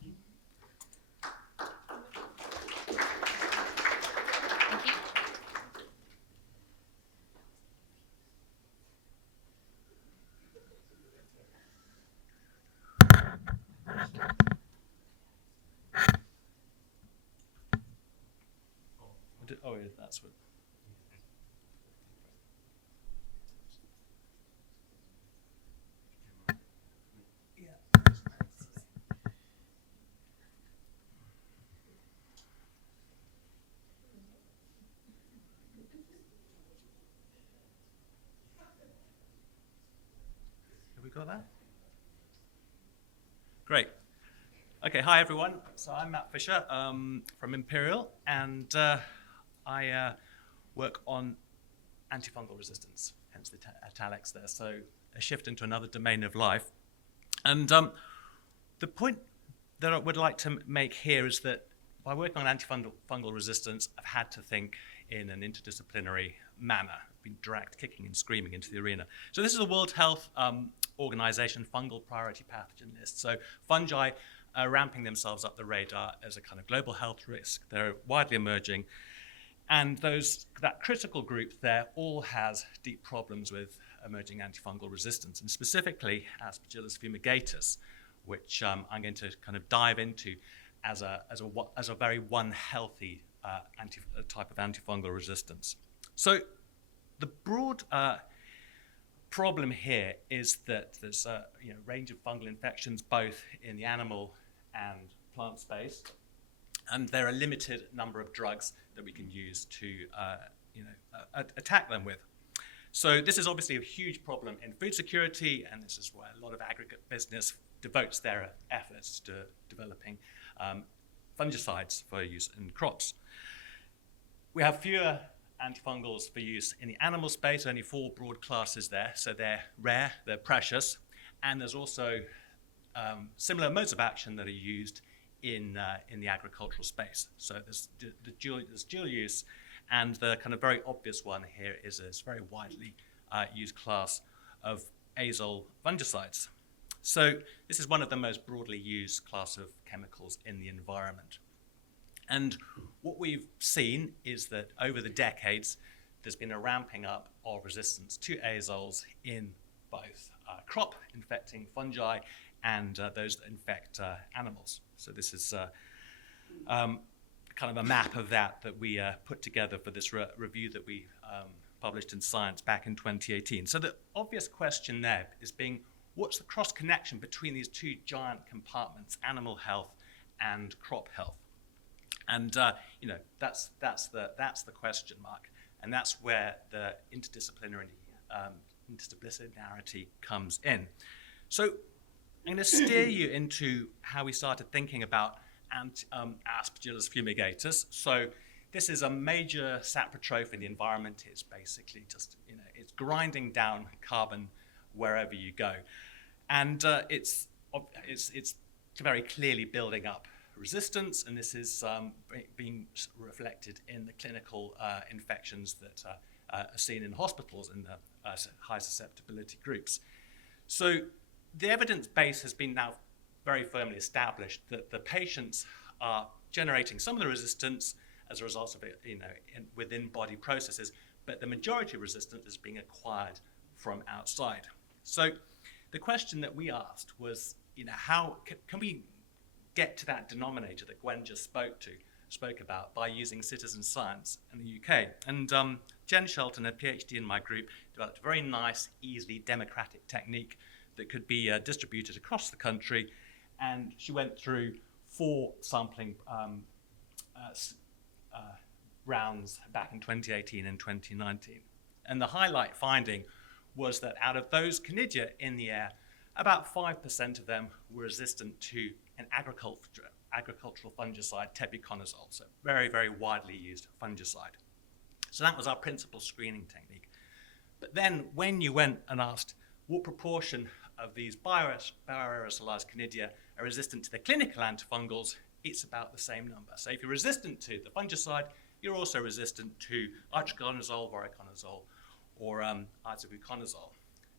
Thank you. Oh, yeah, that's what. Have we got that? Great. Okay, hi everyone. So I'm Matt Fisher from Imperial, and I work on antifungal resistance, hence the italics there. So a shift into another domain of life. And the point that I would like to make here is that by working on antifungal resistance, I've had to think in an interdisciplinary manner. I've been dragged kicking and screaming into the arena. So this is a World Health Organization fungal priority pathogen list. So fungi are ramping themselves up the radar as a kind of global health risk. They're widely emerging. And that critical group there all has deep problems with emerging antifungal resistance, and specifically Aspergillus fumigatus, which I'm going to kind of dive into as a very healthy type of antifungal resistance. So the broad problem here is that there's a range of fungal infections both in the animal and plant space, and there are a limited number of drugs that we can use to attack them with. So this is obviously a huge problem in food security, and this is why a lot of aggregate business devotes their efforts to developing fungicides for use in crops. We have fewer antifungals for use in the animal space, only 4 broad classes there, so they're rare, they're precious, and there's also similar modes of action that are used in the agricultural space. So there's dual use, and the kind of very obvious one here is this very widely used class of azole fungicides. So this is one of the most broadly used class of chemicals in the environment. And what we've seen is that over the decades, there's been a ramping up of resistance to azoles in both crop infecting fungi and those that infect animals. So this is kind of a map of that we put together for this review that we published in Science back in 2018. So the obvious question there is what's the cross connection between these two giant compartments, animal health and crop health? And that's the question mark, and that's where the interdisciplinarity comes in. So I'm going to steer you into how we started thinking about Aspergillus fumigatus. So this is a major saprotroph in the environment. It's basically just, it's grinding down carbon wherever you go. And it's very clearly building up resistance, and this is being reflected in the clinical infections that are seen in hospitals in the high susceptibility groups. So the evidence base has been now very firmly established that the patients are generating some of the resistance as a result of it, within body processes, but the majority of resistance is being acquired from outside. So the question that we asked was, how can we get to that denominator that Gwen just spoke about by using citizen science in the UK? And Jen Shelton, a PhD in my group, developed a very nice, easily democratic technique that could be distributed across the country. And she went through 4 sampling rounds back in 2018 and 2019. And the highlight finding was that out of those conidia in the air, about 5% of them were resistant to an agricultural fungicide, tebuconazole, so very, very widely used fungicide. So that was our principal screening technique. But then when you went and asked what proportion of these bioaerosolized conidia are resistant to the clinical antifungals, it's about the same number. So if you're resistant to the fungicide, you're also resistant to itraconazole, voriconazole, or isobuconazole.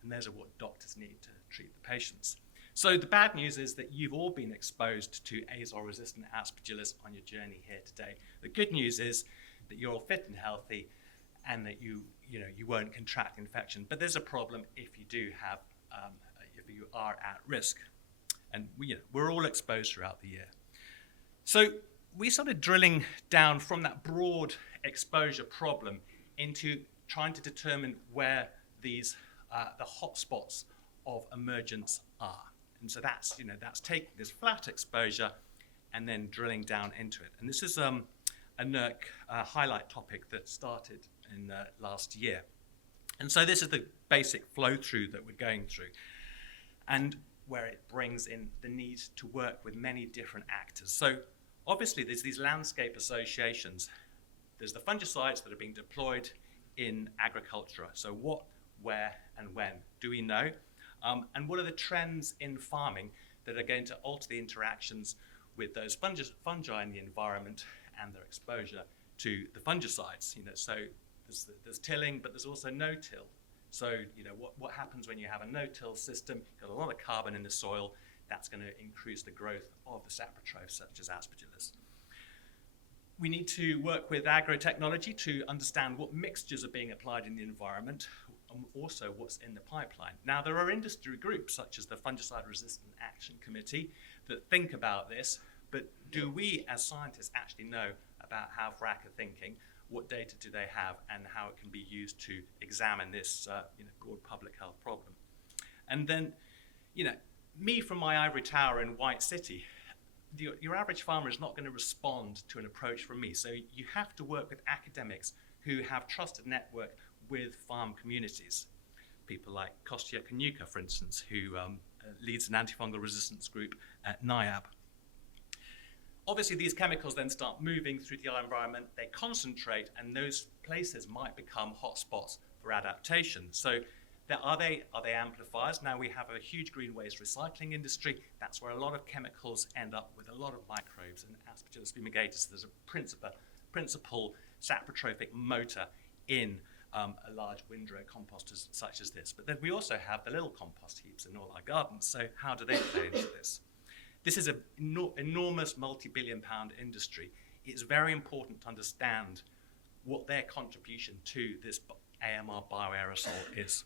And those are what doctors need to treat the patients. So the bad news is that you've all been exposed to azole-resistant Aspergillus on your journey here today. The good news is that you're all fit and healthy, and that you won't contract infection. But there's a problem if you do have, if you are at risk. And we're all exposed throughout the year. So we started drilling down from that broad exposure problem into trying to determine where these the hotspots of emergence are. And so that's taking this flat exposure and then drilling down into it. And this is a NERC highlight topic that started in last year. And so this is the basic flow through that we're going through, and where it brings in the need to work with many different actors. So obviously there's these landscape associations. There's the fungicides that are being deployed in agriculture. So what, where, and when do we know? And what are the trends in farming that are going to alter the interactions with those fungi in the environment and their exposure to the fungicides? So there's tilling, but there's also no-till. So what happens when you have a no-till system? You've got a lot of carbon in the soil. That's going to increase the growth of the saprotrophs such as Aspergillus. We need to work with agrotechnology to understand what mixtures are being applied in the environment, and also what's in the pipeline. Now, there are industry groups such as the Fungicide Resistant Action Committee that think about this, but do we as scientists actually know about how FRAC are thinking? What data do they have, and how it can be used to examine this broad public health problem? And then, me from my ivory tower in White City, your average farmer is not going to respond to an approach from me. So you have to work with academics who have trusted network with farm communities. People like Kostya Konuka, for instance, who leads an antifungal resistance group at NIAB. Obviously, these chemicals then start moving through the environment, they concentrate, and those places might become hotspots for adaptation. So Are they amplifiers? Now we have a huge green waste recycling industry. That's where a lot of chemicals end up with a lot of microbes and Aspergillus fumigatus. There's a principal saprotrophic motor in a large windrow composters such as this. But then we also have the little compost heaps in all our gardens. So how do they play into this? This is an enormous multi-billion pound industry. It's very important to understand what their contribution to this AMR bioaerosol is.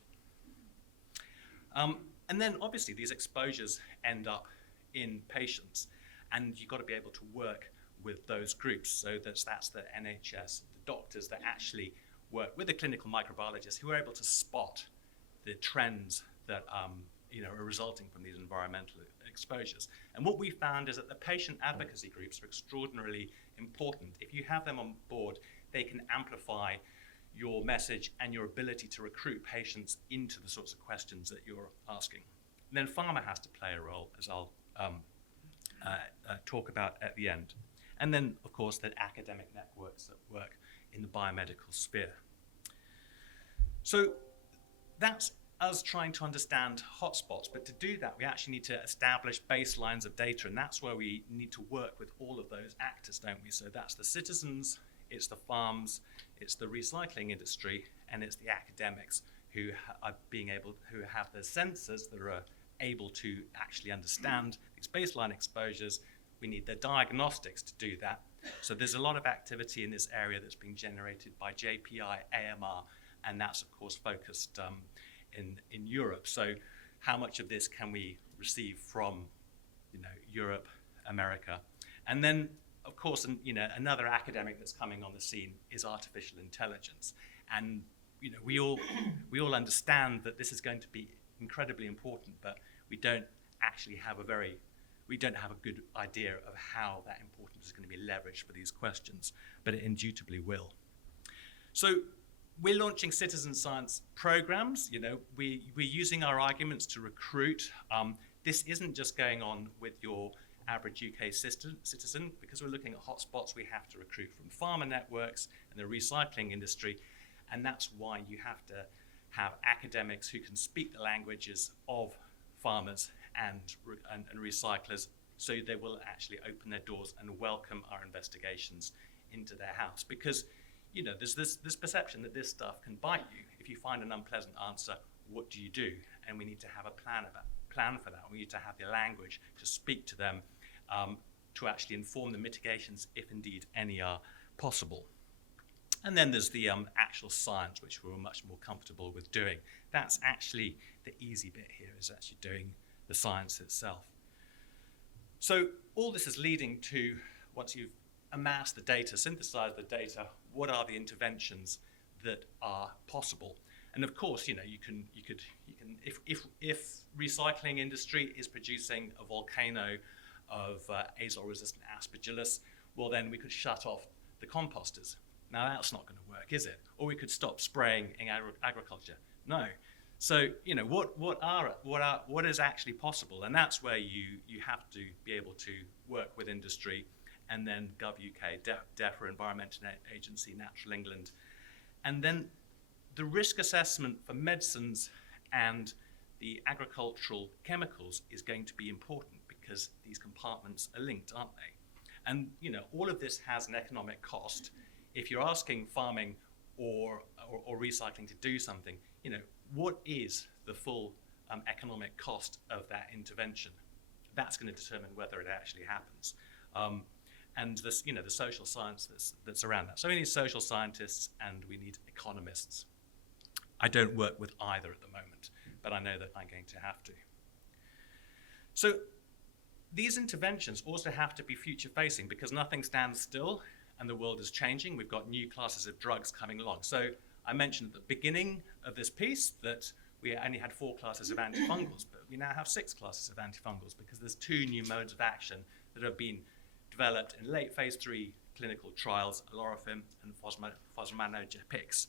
And then obviously these exposures end up in patients, and you've got to be able to work with those groups. So that's the NHS, the doctors that actually work with the clinical microbiologists who are able to spot the trends that are resulting from these environmental exposures. And what we found is that the patient advocacy groups are extraordinarily important. If you have them on board, they can amplify your message and your ability to recruit patients into the sorts of questions that you're asking. And then pharma has to play a role, as I'll talk about at the end. And then, of course, the academic networks that work in the biomedical sphere. So that's us trying to understand hotspots, but to do that, we actually need to establish baselines of data, and that's where we need to work with all of those actors, don't we? So that's the citizens, it's the farms, it's the recycling industry, and it's the academics who have the sensors that are able to actually understand these baseline exposures. We need the diagnostics to do that. So there's a lot of activity in this area that's being generated by JPI, AMR, and that's of course focused in Europe. So how much of this can we receive from Europe, America? And then of course, another academic that's coming on the scene is artificial intelligence. And we all understand that this is going to be incredibly important, but we don't actually have a good idea of how that importance is going to be leveraged for these questions, but it indubitably will. So we're launching citizen science programs. We're using our arguments to recruit. This isn't just going on with your average UK citizen. Because we're looking at hotspots, we have to recruit from farmer networks and the recycling industry, and that's why you have to have academics who can speak the languages of farmers and recyclers, so they will actually open their doors and welcome our investigations into their house. Because there's this perception that this stuff can bite you. If you find an unpleasant answer, what do you do? And we need to have a plan for that. We need to have the language to speak to them, to actually inform the mitigations, if indeed any are possible. And then there's the actual science, which we're much more comfortable with doing. That's actually the easy bit here, is actually doing the science itself. So all this is leading to, once you've amassed the data, synthesized the data, what are the interventions that are possible? And of course, you can if recycling industry is producing a volcano of azole-resistant aspergillus, well then we could shut off the composters. Now that's not going to work, is it? Or we could stop spraying in agriculture. No. So what is actually possible? And that's where you have to be able to work with industry, and then GovUK, DEFRA, Environment Agency, Natural England, and then the risk assessment for medicines and the agricultural chemicals is going to be important, because these compartments are linked, aren't they? And all of this has an economic cost. If you're asking farming or recycling to do something, what is the full economic cost of that intervention? That's going to determine whether it actually happens. And this, the social science that's around that. So we need social scientists and we need economists. I don't work with either at the moment, but I know that I'm going to have to. So these interventions also have to be future-facing, because nothing stands still and the world is changing. We've got new classes of drugs coming along. So I mentioned at the beginning of this piece that we only had 4 classes of antifungals, but we now have 6 classes of antifungals, because there's 2 new modes of action that have been developed in late phase 3 clinical trials, alorifim and fosmanogepix,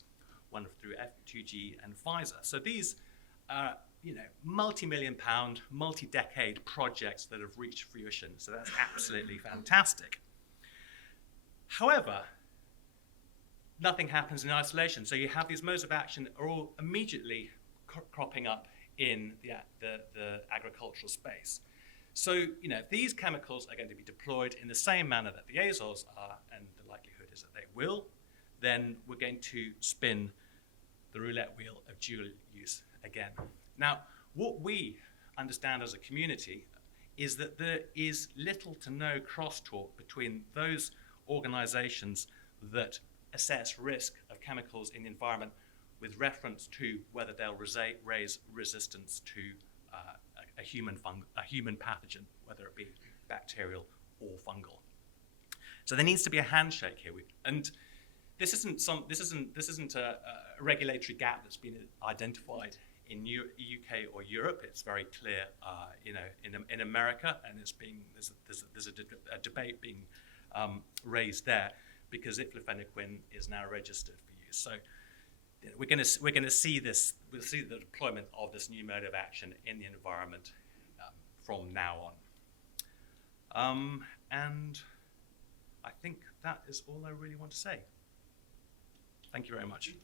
one through F2G and Pfizer. So these are, multi-million pound, multi-decade projects that have reached fruition. So that's absolutely fantastic. However, nothing happens in isolation. So you have these modes of action are all immediately cropping up in the agricultural space. So, you know, if these chemicals are going to be deployed in the same manner that the azoles are, and the likelihood is that they will, then we're going to spin the roulette wheel of dual use again. Now, what we understand as a community is that there is little to no crosstalk between those organizations that assess risk of chemicals in the environment with reference to whether they'll raise resistance to a human pathogen, whether it be bacterial or fungal. So there needs to be a handshake here, and this isn't a regulatory gap that's been identified in UK or Europe. It's very clear, in America, and there's a debate being raised there because iflufeniquin is now registered for use. So we're going to see this. We'll see the deployment of this new mode of action in the environment from now on. And I think that is all I really want to say. Thank you very much.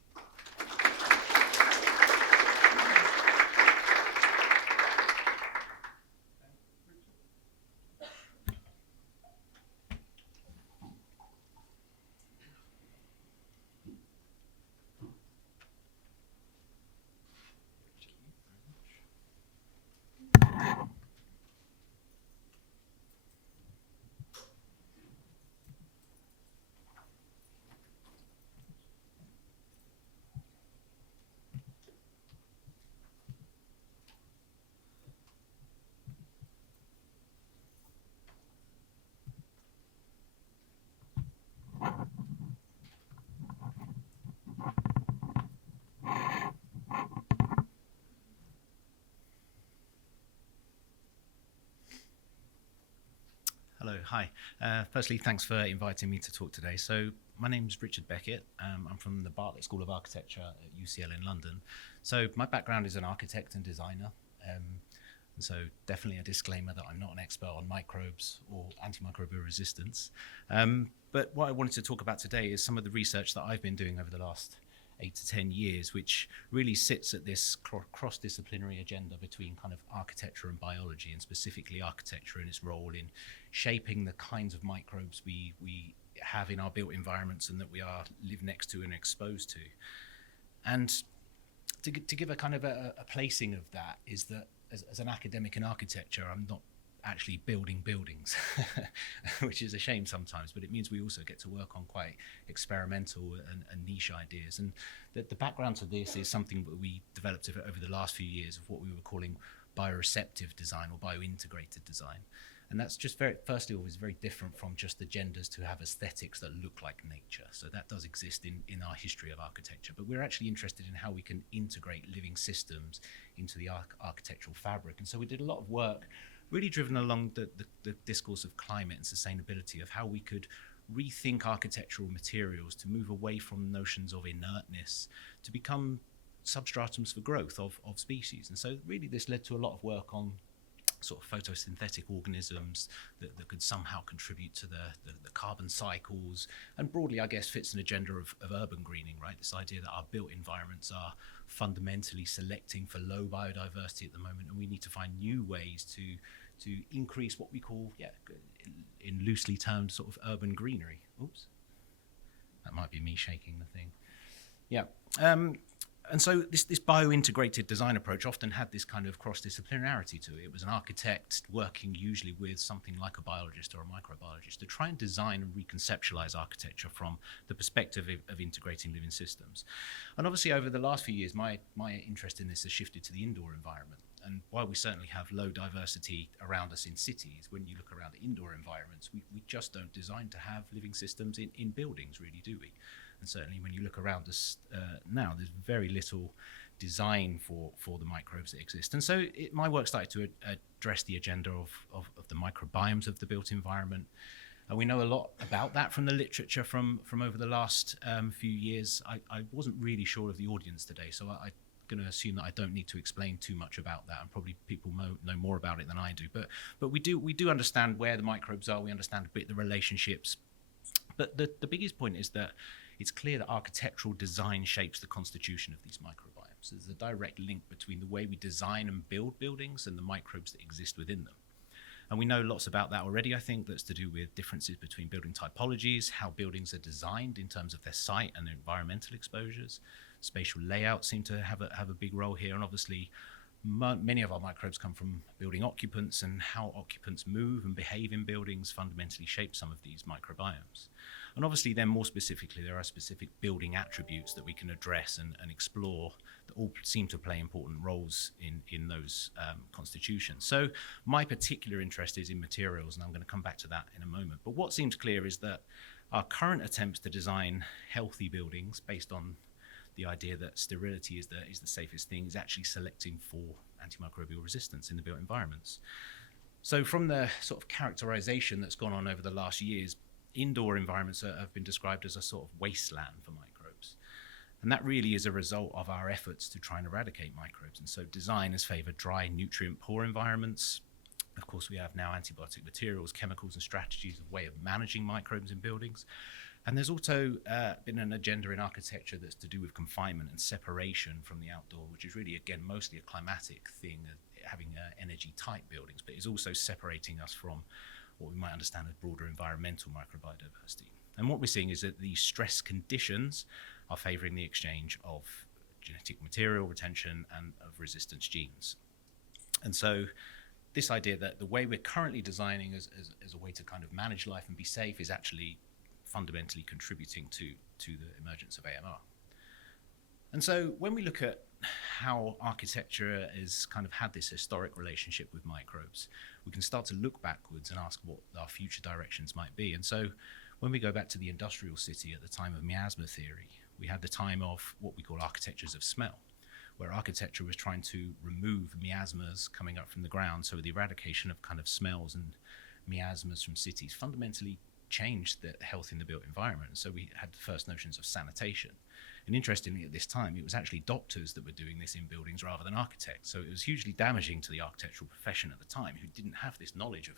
Hello, hi. Firstly, thanks for inviting me to talk today. So my name's Richard Beckett. I'm from the Bartlett School of Architecture at UCL in London. So my background is an architect and designer. And so definitely a disclaimer that I'm not an expert on microbes or antimicrobial resistance. But what I wanted to talk about today is some of the research that I've been doing over the last 8 to 10 years, which really sits at this cross-disciplinary agenda between kind of architecture and biology, and specifically architecture and its role in shaping the kinds of microbes we have in our built environments and that we live next to and exposed to. And to give a kind of a placing of that is that as an academic in architecture, I'm not actually building buildings, which is a shame sometimes, but it means we also get to work on quite experimental and niche ideas. And the background to this is something that we developed over the last few years of what we were calling bioreceptive design or biointegrated design. And that's just firstly always very different from just agendas to have aesthetics that look like nature. So that does exist in our history of architecture, but we're actually interested in how we can integrate living systems into the architectural fabric. And so we did a lot of work really driven along the discourse of climate and sustainability, of how we could rethink architectural materials to move away from notions of inertness to become substratums for growth of species. And so really this led to a lot of work on sort of photosynthetic organisms that could somehow contribute to the carbon cycles, and broadly I guess fits an agenda of urban greening, right? This idea that our built environments are fundamentally selecting for low biodiversity at the moment, and we need to find new ways to increase what we call, in loosely termed sort of urban greenery. Oops, that might be me shaking the thing. Yeah. And so this bio-integrated design approach often had this kind of cross-disciplinarity to it. It was an architect working usually with something like a biologist or a microbiologist to try and design and reconceptualize architecture from the perspective of integrating living systems. And obviously over the last few years, my interest in this has shifted to the indoor environment. And while we certainly have low diversity around us in cities, when you look around the indoor environments, we just don't design to have living systems in buildings, really, do we? And certainly when you look around us now, there's very little design for the microbes that exist. And so my work started to address the agenda of the microbiomes of the built environment. And we know a lot about that from the literature from over the last few years. I wasn't really sure of the audience today, so I'm going to assume that I don't need to explain too much about that, and probably people know more about it than I do. But we do understand where the microbes are. We understand a bit the relationships. But the biggest point is that it's clear that architectural design shapes the constitution of these microbiomes. So there's a direct link between the way we design and build buildings and the microbes that exist within them. And we know lots about that already, I think. That's to do with differences between building typologies, how buildings are designed in terms of their site and their environmental exposures. Spatial layouts seem to have a big role here, and obviously many of our microbes come from building occupants, and how occupants move and behave in buildings fundamentally shape some of these microbiomes. And obviously then more specifically, there are specific building attributes that we can address and explore that all seem to play important roles in those constitutions. So my particular interest is in materials, and I'm going to come back to that in a moment. But what seems clear is that our current attempts to design healthy buildings based on the idea that sterility is the safest thing is actually selecting for antimicrobial resistance in the built environments. So from the sort of characterization that's gone on over the last years, indoor environments have been described as a sort of wasteland for microbes. And that really is a result of our efforts to try and eradicate microbes. And so design has favored dry, nutrient-poor environments. Of course, we have now antibiotic materials, chemicals, and strategies of way of managing microbes in buildings. And there's also been an agenda in architecture that's to do with confinement and separation from the outdoor, which is really, again, mostly a climatic thing, having energy-tight buildings, but is also separating us from what we might understand as broader environmental microbiodiversity. And what we're seeing is that these stress conditions are favoring the exchange of genetic material retention and of resistance genes. And so this idea that the way we're currently designing as a way to kind of manage life and be safe is actually fundamentally contributing to the emergence of AMR. And so when we look at how architecture has kind of had this historic relationship with microbes, we can start to look backwards and ask what our future directions might be. And so when we go back to the industrial city at the time of miasma theory, we had the time of what we call architectures of smell, where architecture was trying to remove miasmas coming up from the ground. So the eradication of kind of smells and miasmas from cities fundamentally changed the health in the built environment. So we had the first notions of sanitation. And interestingly, at this time, it was actually doctors that were doing this in buildings rather than architects. So it was hugely damaging to the architectural profession at the time, who didn't have this knowledge of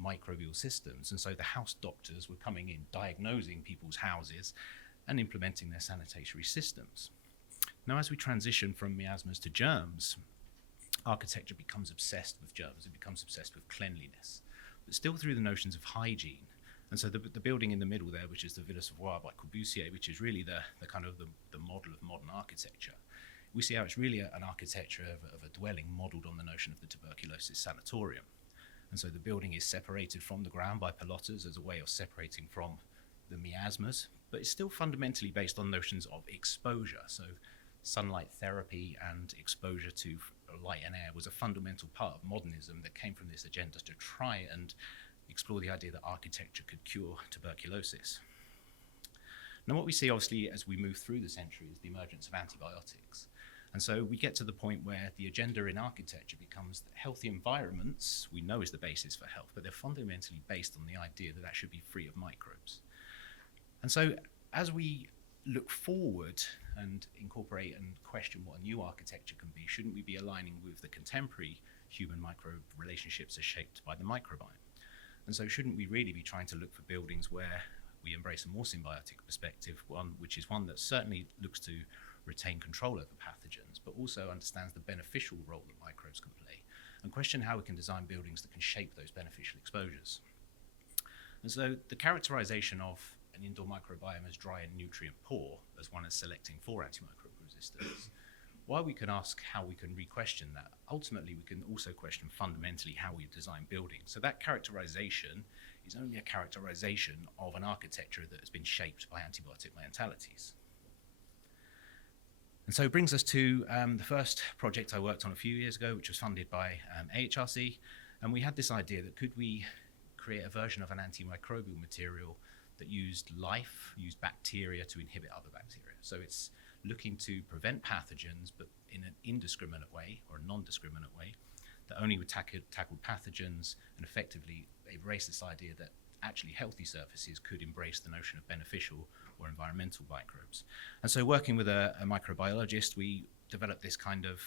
microbial systems. And so the house doctors were coming in, diagnosing people's houses and implementing their sanitary systems. Now, as we transition from miasmas to germs, architecture becomes obsessed with germs. It becomes obsessed with cleanliness, but still through the notions of hygiene. And so the building in the middle there, which is the Villa Savoye by Corbusier, which is really the kind of the model of modern architecture, we see how it's really an architecture of a dwelling modeled on the notion of the tuberculosis sanatorium. And so the building is separated from the ground by pilotas as a way of separating from the miasmas, but it's still fundamentally based on notions of exposure. So sunlight therapy and exposure to light and air was a fundamental part of modernism that came from this agenda to try and explore the idea that architecture could cure tuberculosis. Now, what we see, obviously, as we move through the century is the emergence of antibiotics. And so we get to the point where the agenda in architecture becomes that healthy environments, we know, is the basis for health, but they're fundamentally based on the idea that that should be free of microbes. And so as we look forward and incorporate and question what a new architecture can be, shouldn't we be aligning with the contemporary human microbe relationships as shaped by the microbiome? And so shouldn't we really be trying to look for buildings where we embrace a more symbiotic perspective, which is one that certainly looks to retain control over pathogens, but also understands the beneficial role that microbes can play, and question how we can design buildings that can shape those beneficial exposures. And so the characterization of an indoor microbiome as dry and nutrient poor, as one as selecting for antimicrobial resistance, while we can ask how we can re-question that, ultimately we can also question fundamentally how we design buildings. So that characterization is only a characterization of an architecture that has been shaped by antibiotic mentalities. And so it brings us to the first project I worked on a few years ago, which was funded by AHRC. And we had this idea that could we create a version of an antimicrobial material that used bacteria to inhibit other bacteria. So it's looking to prevent pathogens, but in an indiscriminate way or a non-discriminate way that only would tackle pathogens and effectively erase this idea that actually healthy surfaces could embrace the notion of beneficial or environmental microbes. And so working with a microbiologist, we developed this kind of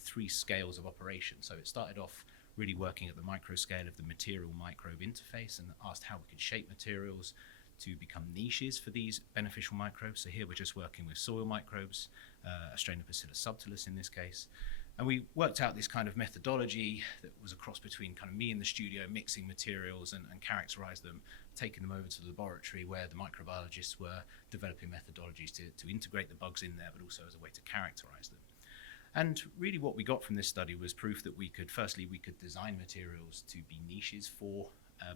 3 scales of operation. So it started off really working at the micro scale of the material microbe interface and asked how we could shape materials to become niches for these beneficial microbes. So here we're just working with soil microbes, a strain of Bacillus subtilis in this case. And we worked out this kind of methodology that was a cross between kind of me in the studio mixing materials and characterised them, taking them over to the laboratory where the microbiologists were developing methodologies to integrate the bugs in there, but also as a way to characterise them. And really what we got from this study was proof that we could design materials to be niches for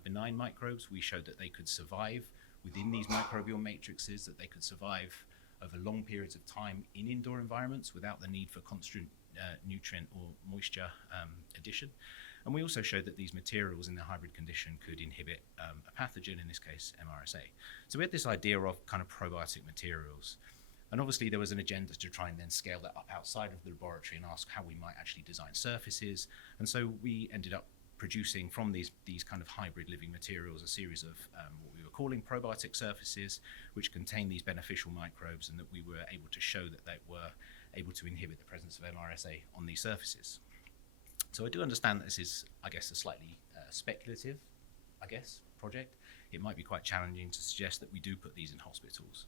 benign microbes. We showed that they could survive within these microbial matrices, that they could survive over long periods of time in indoor environments without the need for constant nutrient or moisture addition. And we also showed that these materials in their hybrid condition could inhibit a pathogen, in this case MRSA. So we had this idea of kind of probiotic materials. And obviously there was an agenda to try and then scale that up outside of the laboratory and ask how we might actually design surfaces. And so we ended up producing from these kind of hybrid living materials a series of what we were calling probiotic surfaces, which contain these beneficial microbes, and that we were able to show that they were able to inhibit the presence of MRSA on these surfaces. So I do understand that this is, I guess, a slightly speculative, project. It might be quite challenging to suggest that we do put these in hospitals.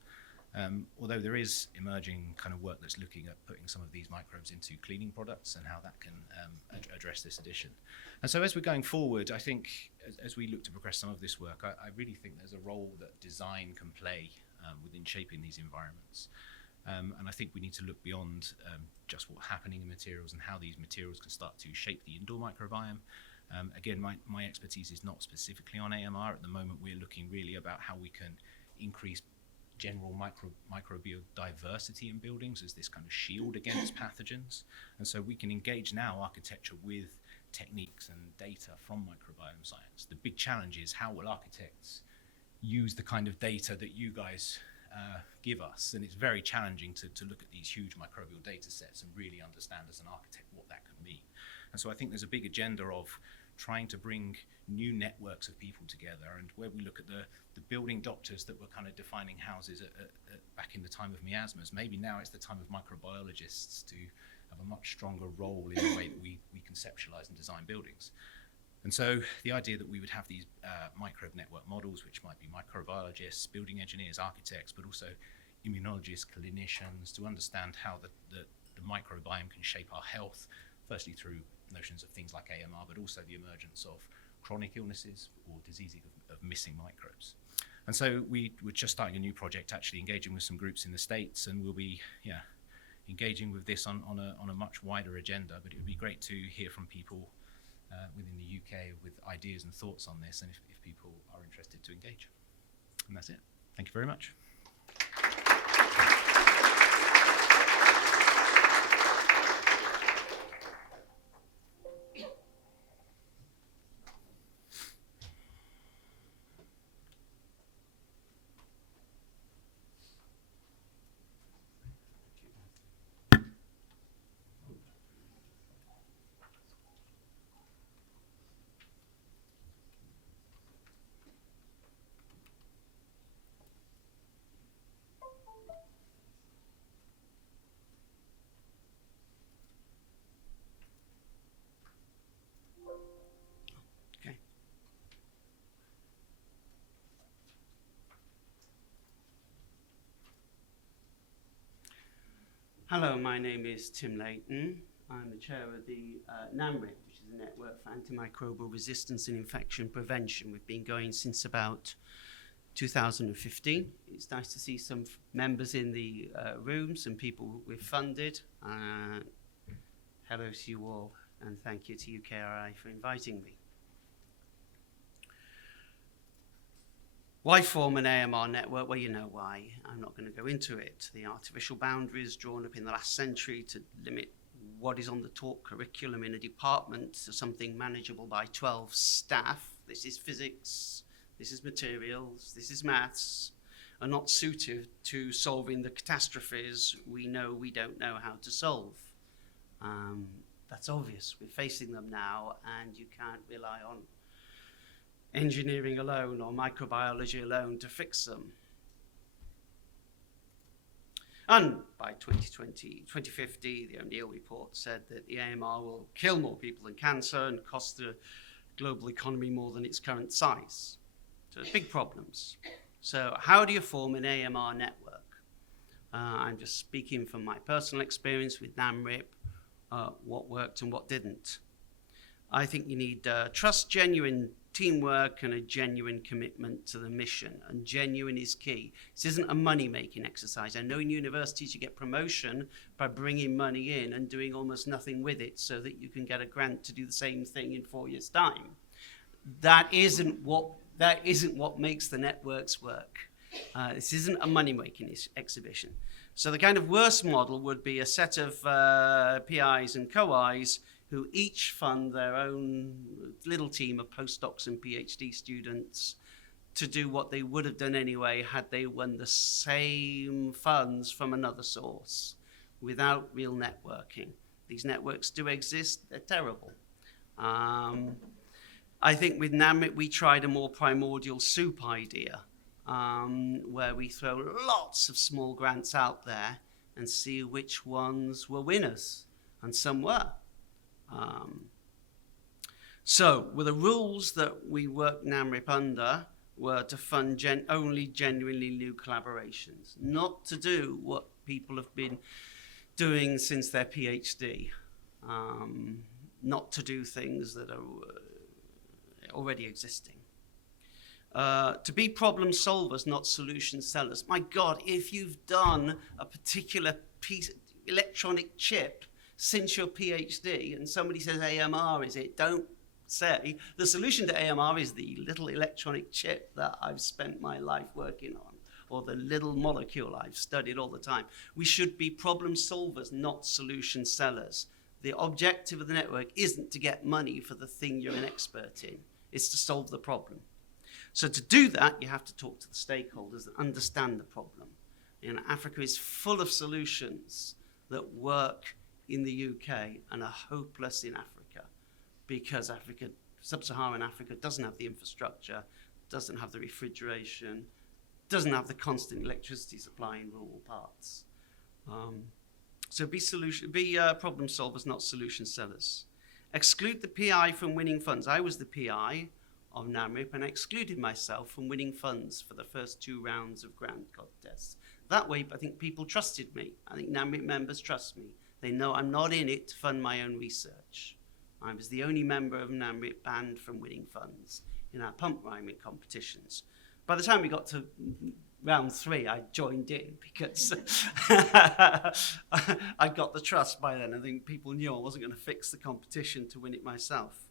Although there is emerging kind of work that's looking at putting some of these microbes into cleaning products and how that can address this addition. And so as we're going forward, I think as we look to progress some of this work, I really think there's a role that design can play within shaping these environments. And I think we need to look beyond just what's happening in materials and how these materials can start to shape the indoor microbiome. Again, my expertise is not specifically on AMR. At the moment, we're looking really about how we can increase general microbial diversity in buildings as this kind of shield against pathogens. And so we can engage now architecture with techniques and data from microbiome science. The big challenge is how will architects use the kind of data that you guys give us, and it's very challenging to look at these huge microbial data sets and really understand as an architect what that can mean. And so I think there's a big agenda of trying to bring new networks of people together, and where we look at the building doctors that were kind of defining houses back in the time of miasmas, maybe now it's the time of microbiologists to have a much stronger role in the way that we conceptualize and design buildings. And so the idea that we would have these microbe network models, which might be microbiologists, building engineers, architects, but also immunologists, clinicians, to understand how the microbiome can shape our health, firstly through notions of things like AMR, but also the emergence of chronic illnesses or diseases of missing microbes. And so we're just starting a new project, actually engaging with some groups in the States, and we'll be engaging with this on a much wider agenda, but it would be great to hear from people within the UK with ideas and thoughts on this, and if people are interested to engage. And that's it. Thank you very much. Hello, my name is Tim Leighton. I'm the chair of the NAMRIP, which is a network for antimicrobial resistance and infection prevention. We've been going since about 2015. It's nice to see some members in the room, some people we've funded. Hello to you all, and thank you to UKRI for inviting me. Why form an AMR network? Well, you know why. I'm not going to go into it. The artificial boundaries drawn up in the last century to limit what is on the taught curriculum in a department to something manageable by 12 staff. This is physics, this is materials, this is maths, are not suited to solving the catastrophes we know we don't know how to solve. That's obvious. We're facing them now, and you can't rely on engineering alone or microbiology alone to fix them. And by 2050, the O'Neill report said that the AMR will kill more people than cancer and cost the global economy more than its current size. So big problems. So how do you form an AMR network? I'm just speaking from my personal experience with NAMRIP, what worked and what didn't. I think you need trust, genuine teamwork, and a genuine commitment to the mission. And genuine is key. This isn't a money-making exercise. I know in universities you get promotion by bringing money in and doing almost nothing with it so that you can get a grant to do the same thing in 4 years' time. That isn't what makes the networks work. This isn't a money-making exhibition. So the kind of worst model would be a set of PIs and co-Is who each fund their own little team of postdocs and PhD students to do what they would have done anyway had they won the same funds from another source without real networking. These networks do exist, they're terrible. I think with NAMRIP we tried a more primordial soup idea where we throw lots of small grants out there and see which ones were winners, and some were. So, well, the rules that we worked NAMRIP under were to fund only genuinely new collaborations, not to do what people have been doing since their PhD, not to do things that are already existing. To be problem solvers, not solution sellers. My God, if you've done a particular piece of electronic chip since your PhD and somebody says AMR is it, don't say the solution to AMR is the little electronic chip that I've spent my life working on, or the little molecule I've studied all the time. We should be problem solvers, not solution sellers. The objective of the network isn't to get money for the thing you're an expert in, it's to solve the problem. So to do that, you have to talk to the stakeholders that understand the problem. You know, Africa is full of solutions that work in the UK and are hopeless in Africa because sub-Saharan Africa doesn't have the infrastructure, doesn't have the refrigeration, doesn't have the constant electricity supply in rural parts. So be problem solvers, not solution sellers. Exclude the PI from winning funds. I was the PI of NAMRIP and I excluded myself from winning funds for the first 2 rounds of grant contests. That way, I think people trusted me. I think NAMRIP members trust me. They know I'm not in it to fund my own research. I was the only member of NAMRIP banned from winning funds in our pump rhyming competitions. By the time we got to round 3, I joined in because I got the trust by then. I think people knew I wasn't going to fix the competition to win it myself.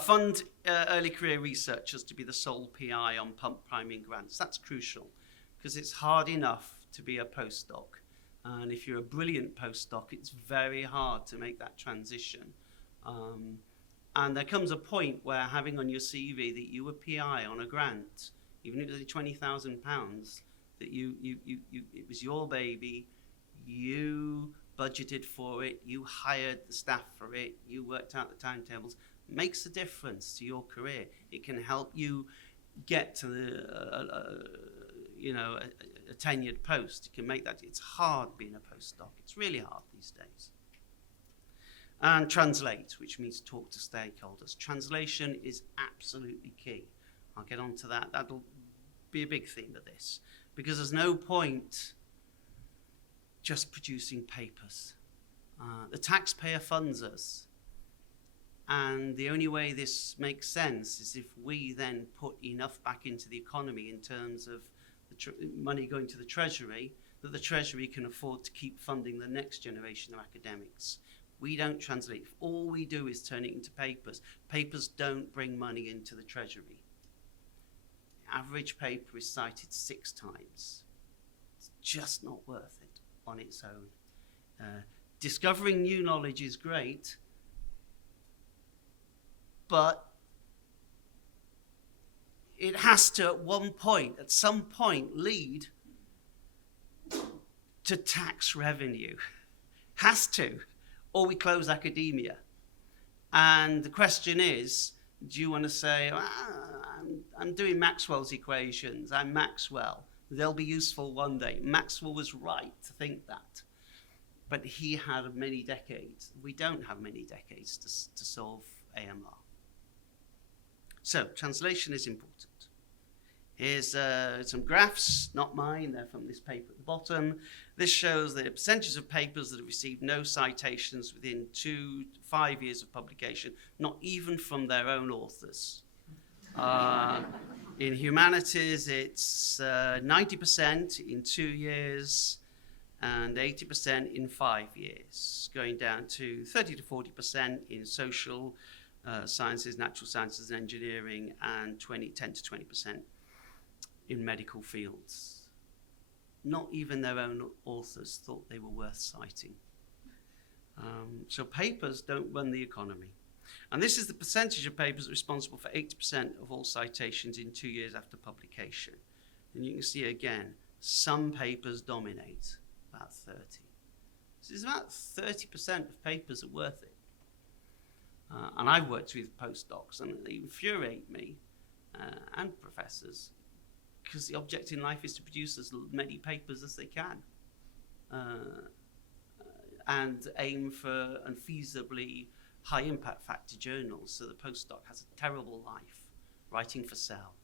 Fund early career researchers to be the sole PI on pump priming grants. That's crucial because it's hard enough to be a postdoc. And if you're a brilliant postdoc, it's very hard to make that transition. And there comes a point where having on your CV that you were PI on a grant, even if it was £20,000, that it was your baby, you budgeted for it, you hired the staff for it, you worked out the timetables, makes a difference to your career. It can help you get to a tenured post. You can make that. It's hard being a postdoc. It's really hard these days. And translate, which means talk to stakeholders. Translation is absolutely key. I'll get on to that. That'll be a big theme of this. Because there's no point just producing papers. The taxpayer funds us. And the only way this makes sense is if we then put enough back into the economy in terms of the money going to the Treasury, that the Treasury can afford to keep funding the next generation of academics. We don't translate. All we do is turn it into papers. Papers don't bring money into the Treasury. The average paper is cited 6 times. It's just not worth it on its own. Discovering new knowledge is great, but it has to, at some point, lead to tax revenue. Has to, or we close academia. And the question is, do you want to say, I'm doing Maxwell's equations, I'm Maxwell, they'll be useful one day. Maxwell was right to think that. But he had many decades. We don't have many decades to solve AMR. So translation is important. Here's some graphs, not mine, they're from this paper at the bottom. This shows the percentage of papers that have received no citations within 2 to 5 years of publication, not even from their own authors. In humanities, it's 90% in 2 years and 80% in 5 years, going down to 30 to 40% in social sciences, natural sciences and engineering, and 10 to 20% in medical fields. Not even their own authors thought they were worth citing. So papers don't run the economy. And this is the percentage of papers responsible for 80% of all citations in 2 years after publication. And you can see again, some papers dominate, about 30. So it's about 30% of papers are worth it. And I've worked with postdocs, and they infuriate me and professors, because the object in life is to produce as many papers as they can and aim for unfeasibly high impact factor journals. So the postdoc has a terrible life, writing for Cell,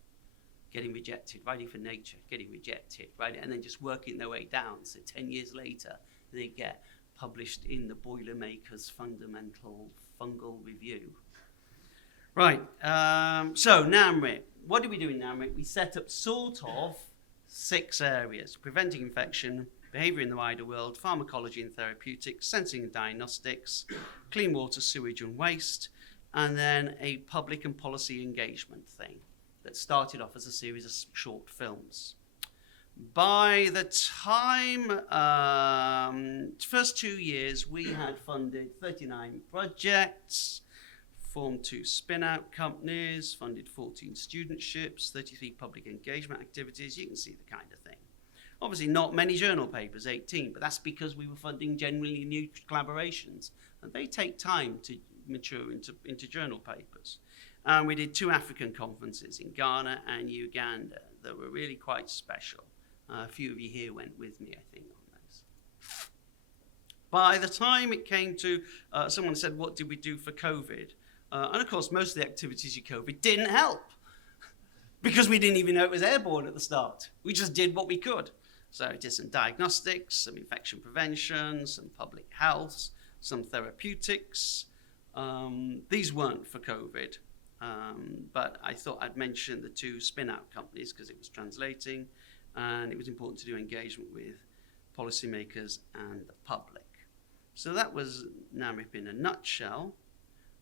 getting rejected, writing for Nature, getting rejected, writing, and then just working their way down. So 10 years later, they get published in the Boilermakers Fundamental Fungal Review. Right, so NAMRIP. What do we do in NAMRIP? We set up sort of 6 areas: preventing infection, behaviour in the wider world, pharmacology and therapeutics, sensing and diagnostics, clean water, sewage and waste, and then a public and policy engagement thing that started off as a series of short films. By the time, first 2 years, we had funded 39 projects, formed 2 spin-out companies, funded 14 studentships, 33 public engagement activities. You can see the kind of thing. Obviously not many journal papers, 18, but that's because we were funding generally new collaborations, and they take time to mature into journal papers. And we did 2 African conferences in Ghana and Uganda that were really quite special. A few of you here went with me, I think, on those. By the time it came to, someone said, what did we do for COVID? And of course, most of the activities in COVID didn't help, because we didn't even know it was airborne at the start. We just did what we could. So we did some diagnostics, some infection prevention, some public health, some therapeutics. These weren't for COVID, but I thought I'd mention the 2 spin-out companies because it was translating, and it was important to do engagement with policymakers and the public. So that was NAMRIP in a nutshell.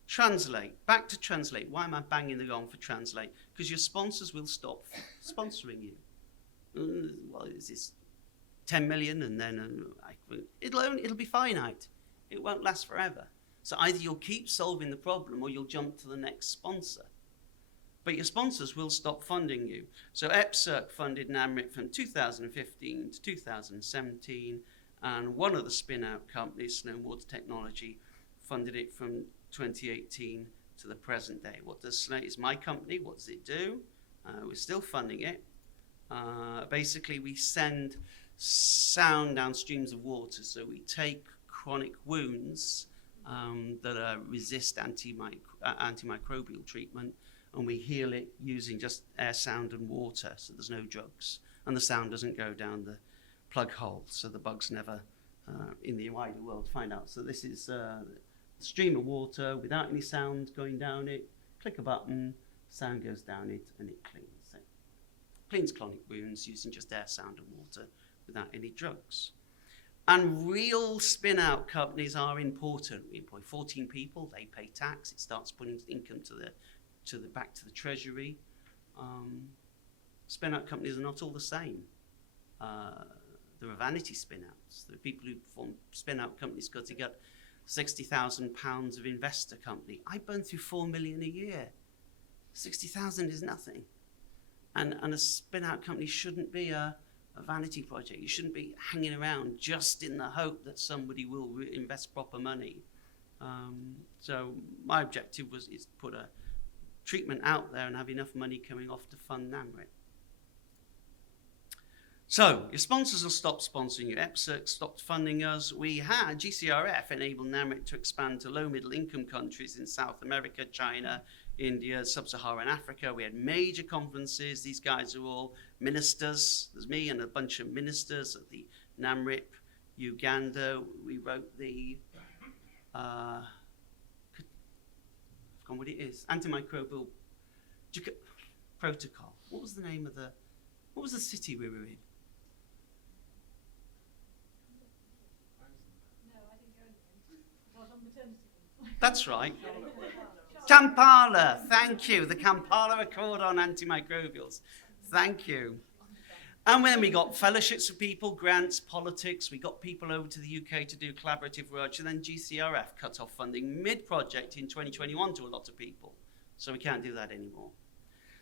Translate. Back to Translate. Why am I banging the gong for Translate? Because your sponsors will stop sponsoring you. Well, is this 10 million, and then it'll be finite. It won't last forever. So either you'll keep solving the problem or you'll jump to the next sponsor. But your sponsors will stop funding you. So EPSRC funded NAMRIP from 2015 to 2017, and one of the spin-out companies, Snow and Water Technology, funded it from 2018 to the present day. What does Snow? It's my company. What does it do? We're still funding it. Basically, we send sound down streams of water. So we take chronic wounds that resist antimicrobial treatment, and we heal it using just air, sound, and water. So there's no drugs, and the sound doesn't go down the plug hole, so the bugs never, in the wider world, find out. So this is a stream of water without any sound going down it. Click a button, sound goes down it, and it cleans. So cleans chronic wounds using just air, sound, and water without any drugs. And real spin-out companies are important. We employ 14 people. They pay tax. It starts putting income back to the treasury. Spin-out companies are not all the same. There are vanity spin-outs. There are people who form spin-out companies because they get £60,000 of investor company. I burn through 4 million a year. 60,000 is nothing. And a spin-out company shouldn't be a vanity project. You shouldn't be hanging around just in the hope that somebody will invest proper money. So my objective is to put a treatment out there and have enough money coming off to fund NAMRIP. So your sponsors will stop sponsoring you. EPSRC stopped funding us. We had GCRF enable NAMRIP to expand to low middle income countries in South America, China, India, Sub-Saharan Africa. We had major conferences. These guys are all ministers. There's me and a bunch of ministers at the NAMRIP. Uganda, we wrote the, I've forgotten what it is, antimicrobial protocol. What was the name of what was the city we were in? That's right. Kampala, thank you. The Kampala Accord on Antimicrobials. Thank you. And then we got fellowships for people, grants, politics. We got people over to the UK to do collaborative work. And then GCRF cut off funding mid-project in 2021 to a lot of people. So we can't do that anymore.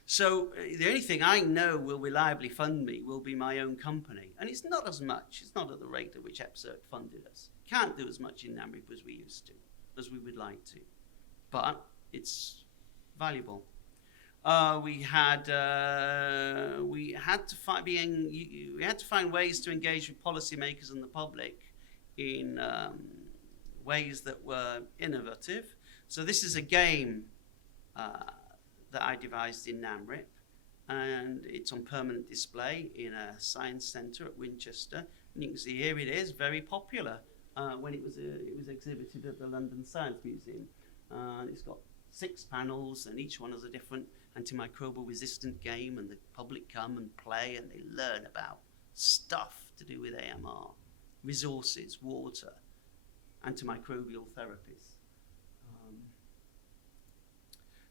So the only thing I know will reliably fund me will be my own company. And it's not as much. It's not at the rate at which EPSRC funded us. Can't do as much in NAMRIP as we used to, as we would like to. But it's valuable. We had to find ways to engage with policymakers and the public in ways that were innovative. So this is a game that I devised in NAMRIP, and it's on permanent display in a science centre at Winchester. And you can see here it is, very popular when it was exhibited at the London Science Museum. It's got 6 panels, and each one has a different antimicrobial resistant game, and the public come and play and they learn about stuff to do with AMR, resources, water, antimicrobial therapies.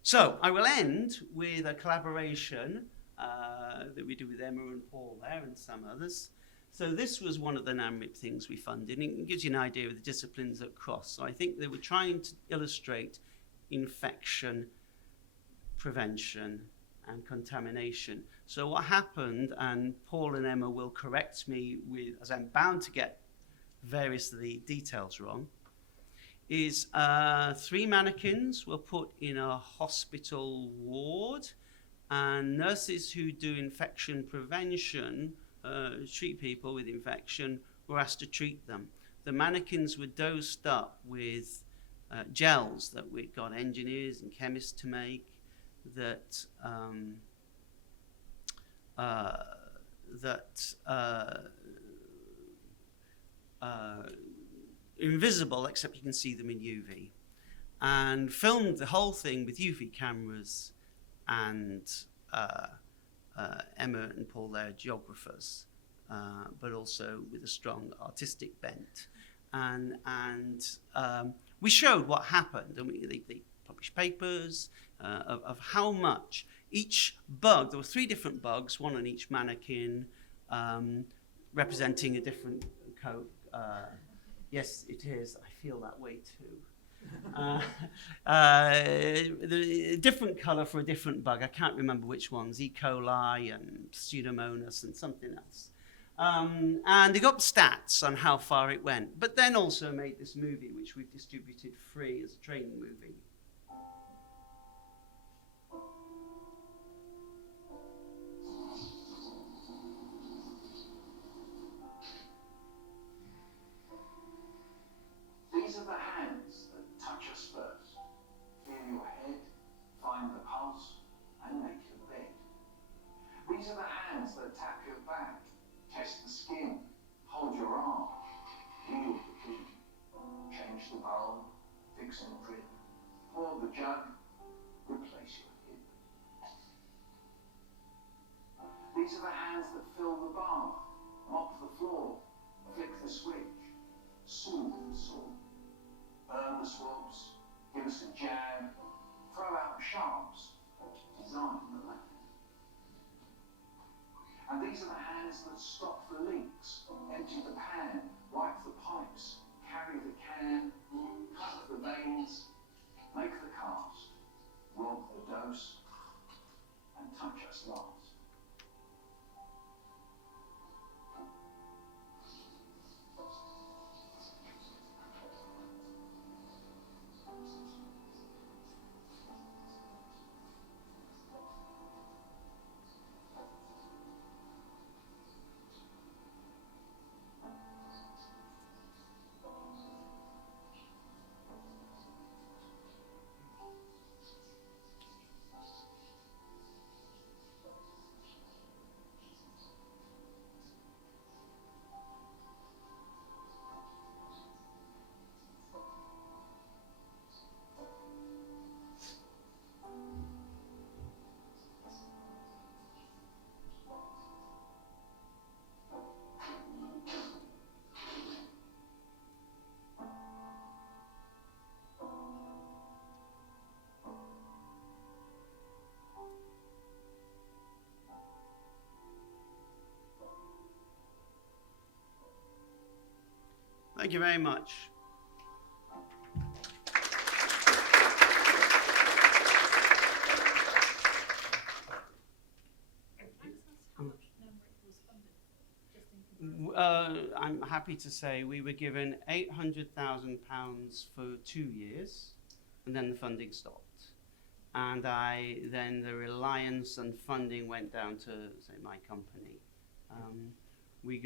So I will end with a collaboration that we do with Emma and Paul there and some others. So this was one of the NAMRIP things we funded, and it gives you an idea of the disciplines that cross. So I think they were trying to illustrate infection, prevention, and contamination. So what happened, and Paul and Emma will correct me with, as I'm bound to get various of the details wrong, is 3 mannequins were put in a hospital ward, and nurses who do infection prevention, treat people with infection, were asked to treat them. The mannequins were dosed up with gels that we got engineers and chemists to make that invisible except you can see them in UV, and filmed the whole thing with UV cameras, and Emma and Paul, they're geographers, but also with a strong artistic bent. And we showed what happened, and they published papers of how much each bug, there were 3 different bugs, 1 on each mannequin, representing a different coat. Yes, it is. I feel that way too. The different colour for a different bug. I can't remember which ones. E. coli and Pseudomonas and something else. And they got stats on how far it went, but then also made this movie, which we've distributed free as a training movie. These are the hands that touch us first. Feel your head, find the pulse, and make your bed. These are the hands that tap your back, test the skin, hold your arm, wield the key, change the bulb, fix a drip, pour the jug, replace your hip. These are the hands that fill the bath, mop the floor, flick the switch, soothe the sore. Burn the swabs, give us a jab, throw out the sharps, design the lab. And these are the hands that stop the leaks, empty the pan, wipe the pipes, carry the can, cut the veins, make the cast, rob the dose, and touch us last. Thank you very much. I'm happy to say we were given £800,000 for 2 years, and then the funding stopped. And then the reliance and funding went down to, say, my company. We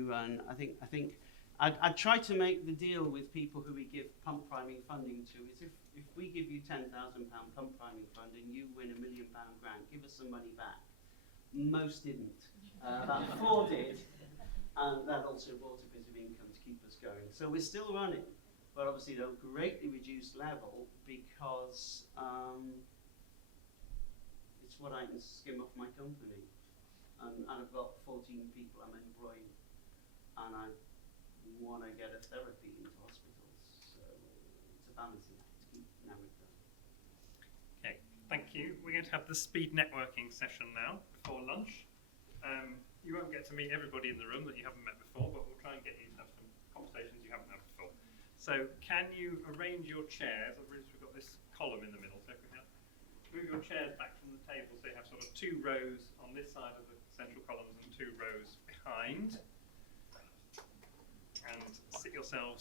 run, I try to make the deal with people who we give pump priming funding to is if we give you £10,000 pump priming funding, you win £1 million grant, give us some money back. Most didn't. About 4 did, and that also brought a bit of income to keep us going. So we're still running, but obviously at a greatly reduced level because it's what I can skim off my company. And I've got 14 people I'm employing, and I want to get a therapy into hospitals. So it's a balancing act to keep NAMRIP going. Okay, thank you. We're going to have the speed networking session now before lunch. You won't get to meet everybody in the room that you haven't met before, but we'll try and get you to have some conversations you haven't had before. So can you arrange your chairs? I've realized we've got this column in the middle, so if we can move your chairs back from the table so you have sort of 2 rows on this side of the central columns and 2 rows behind. And sit yourselves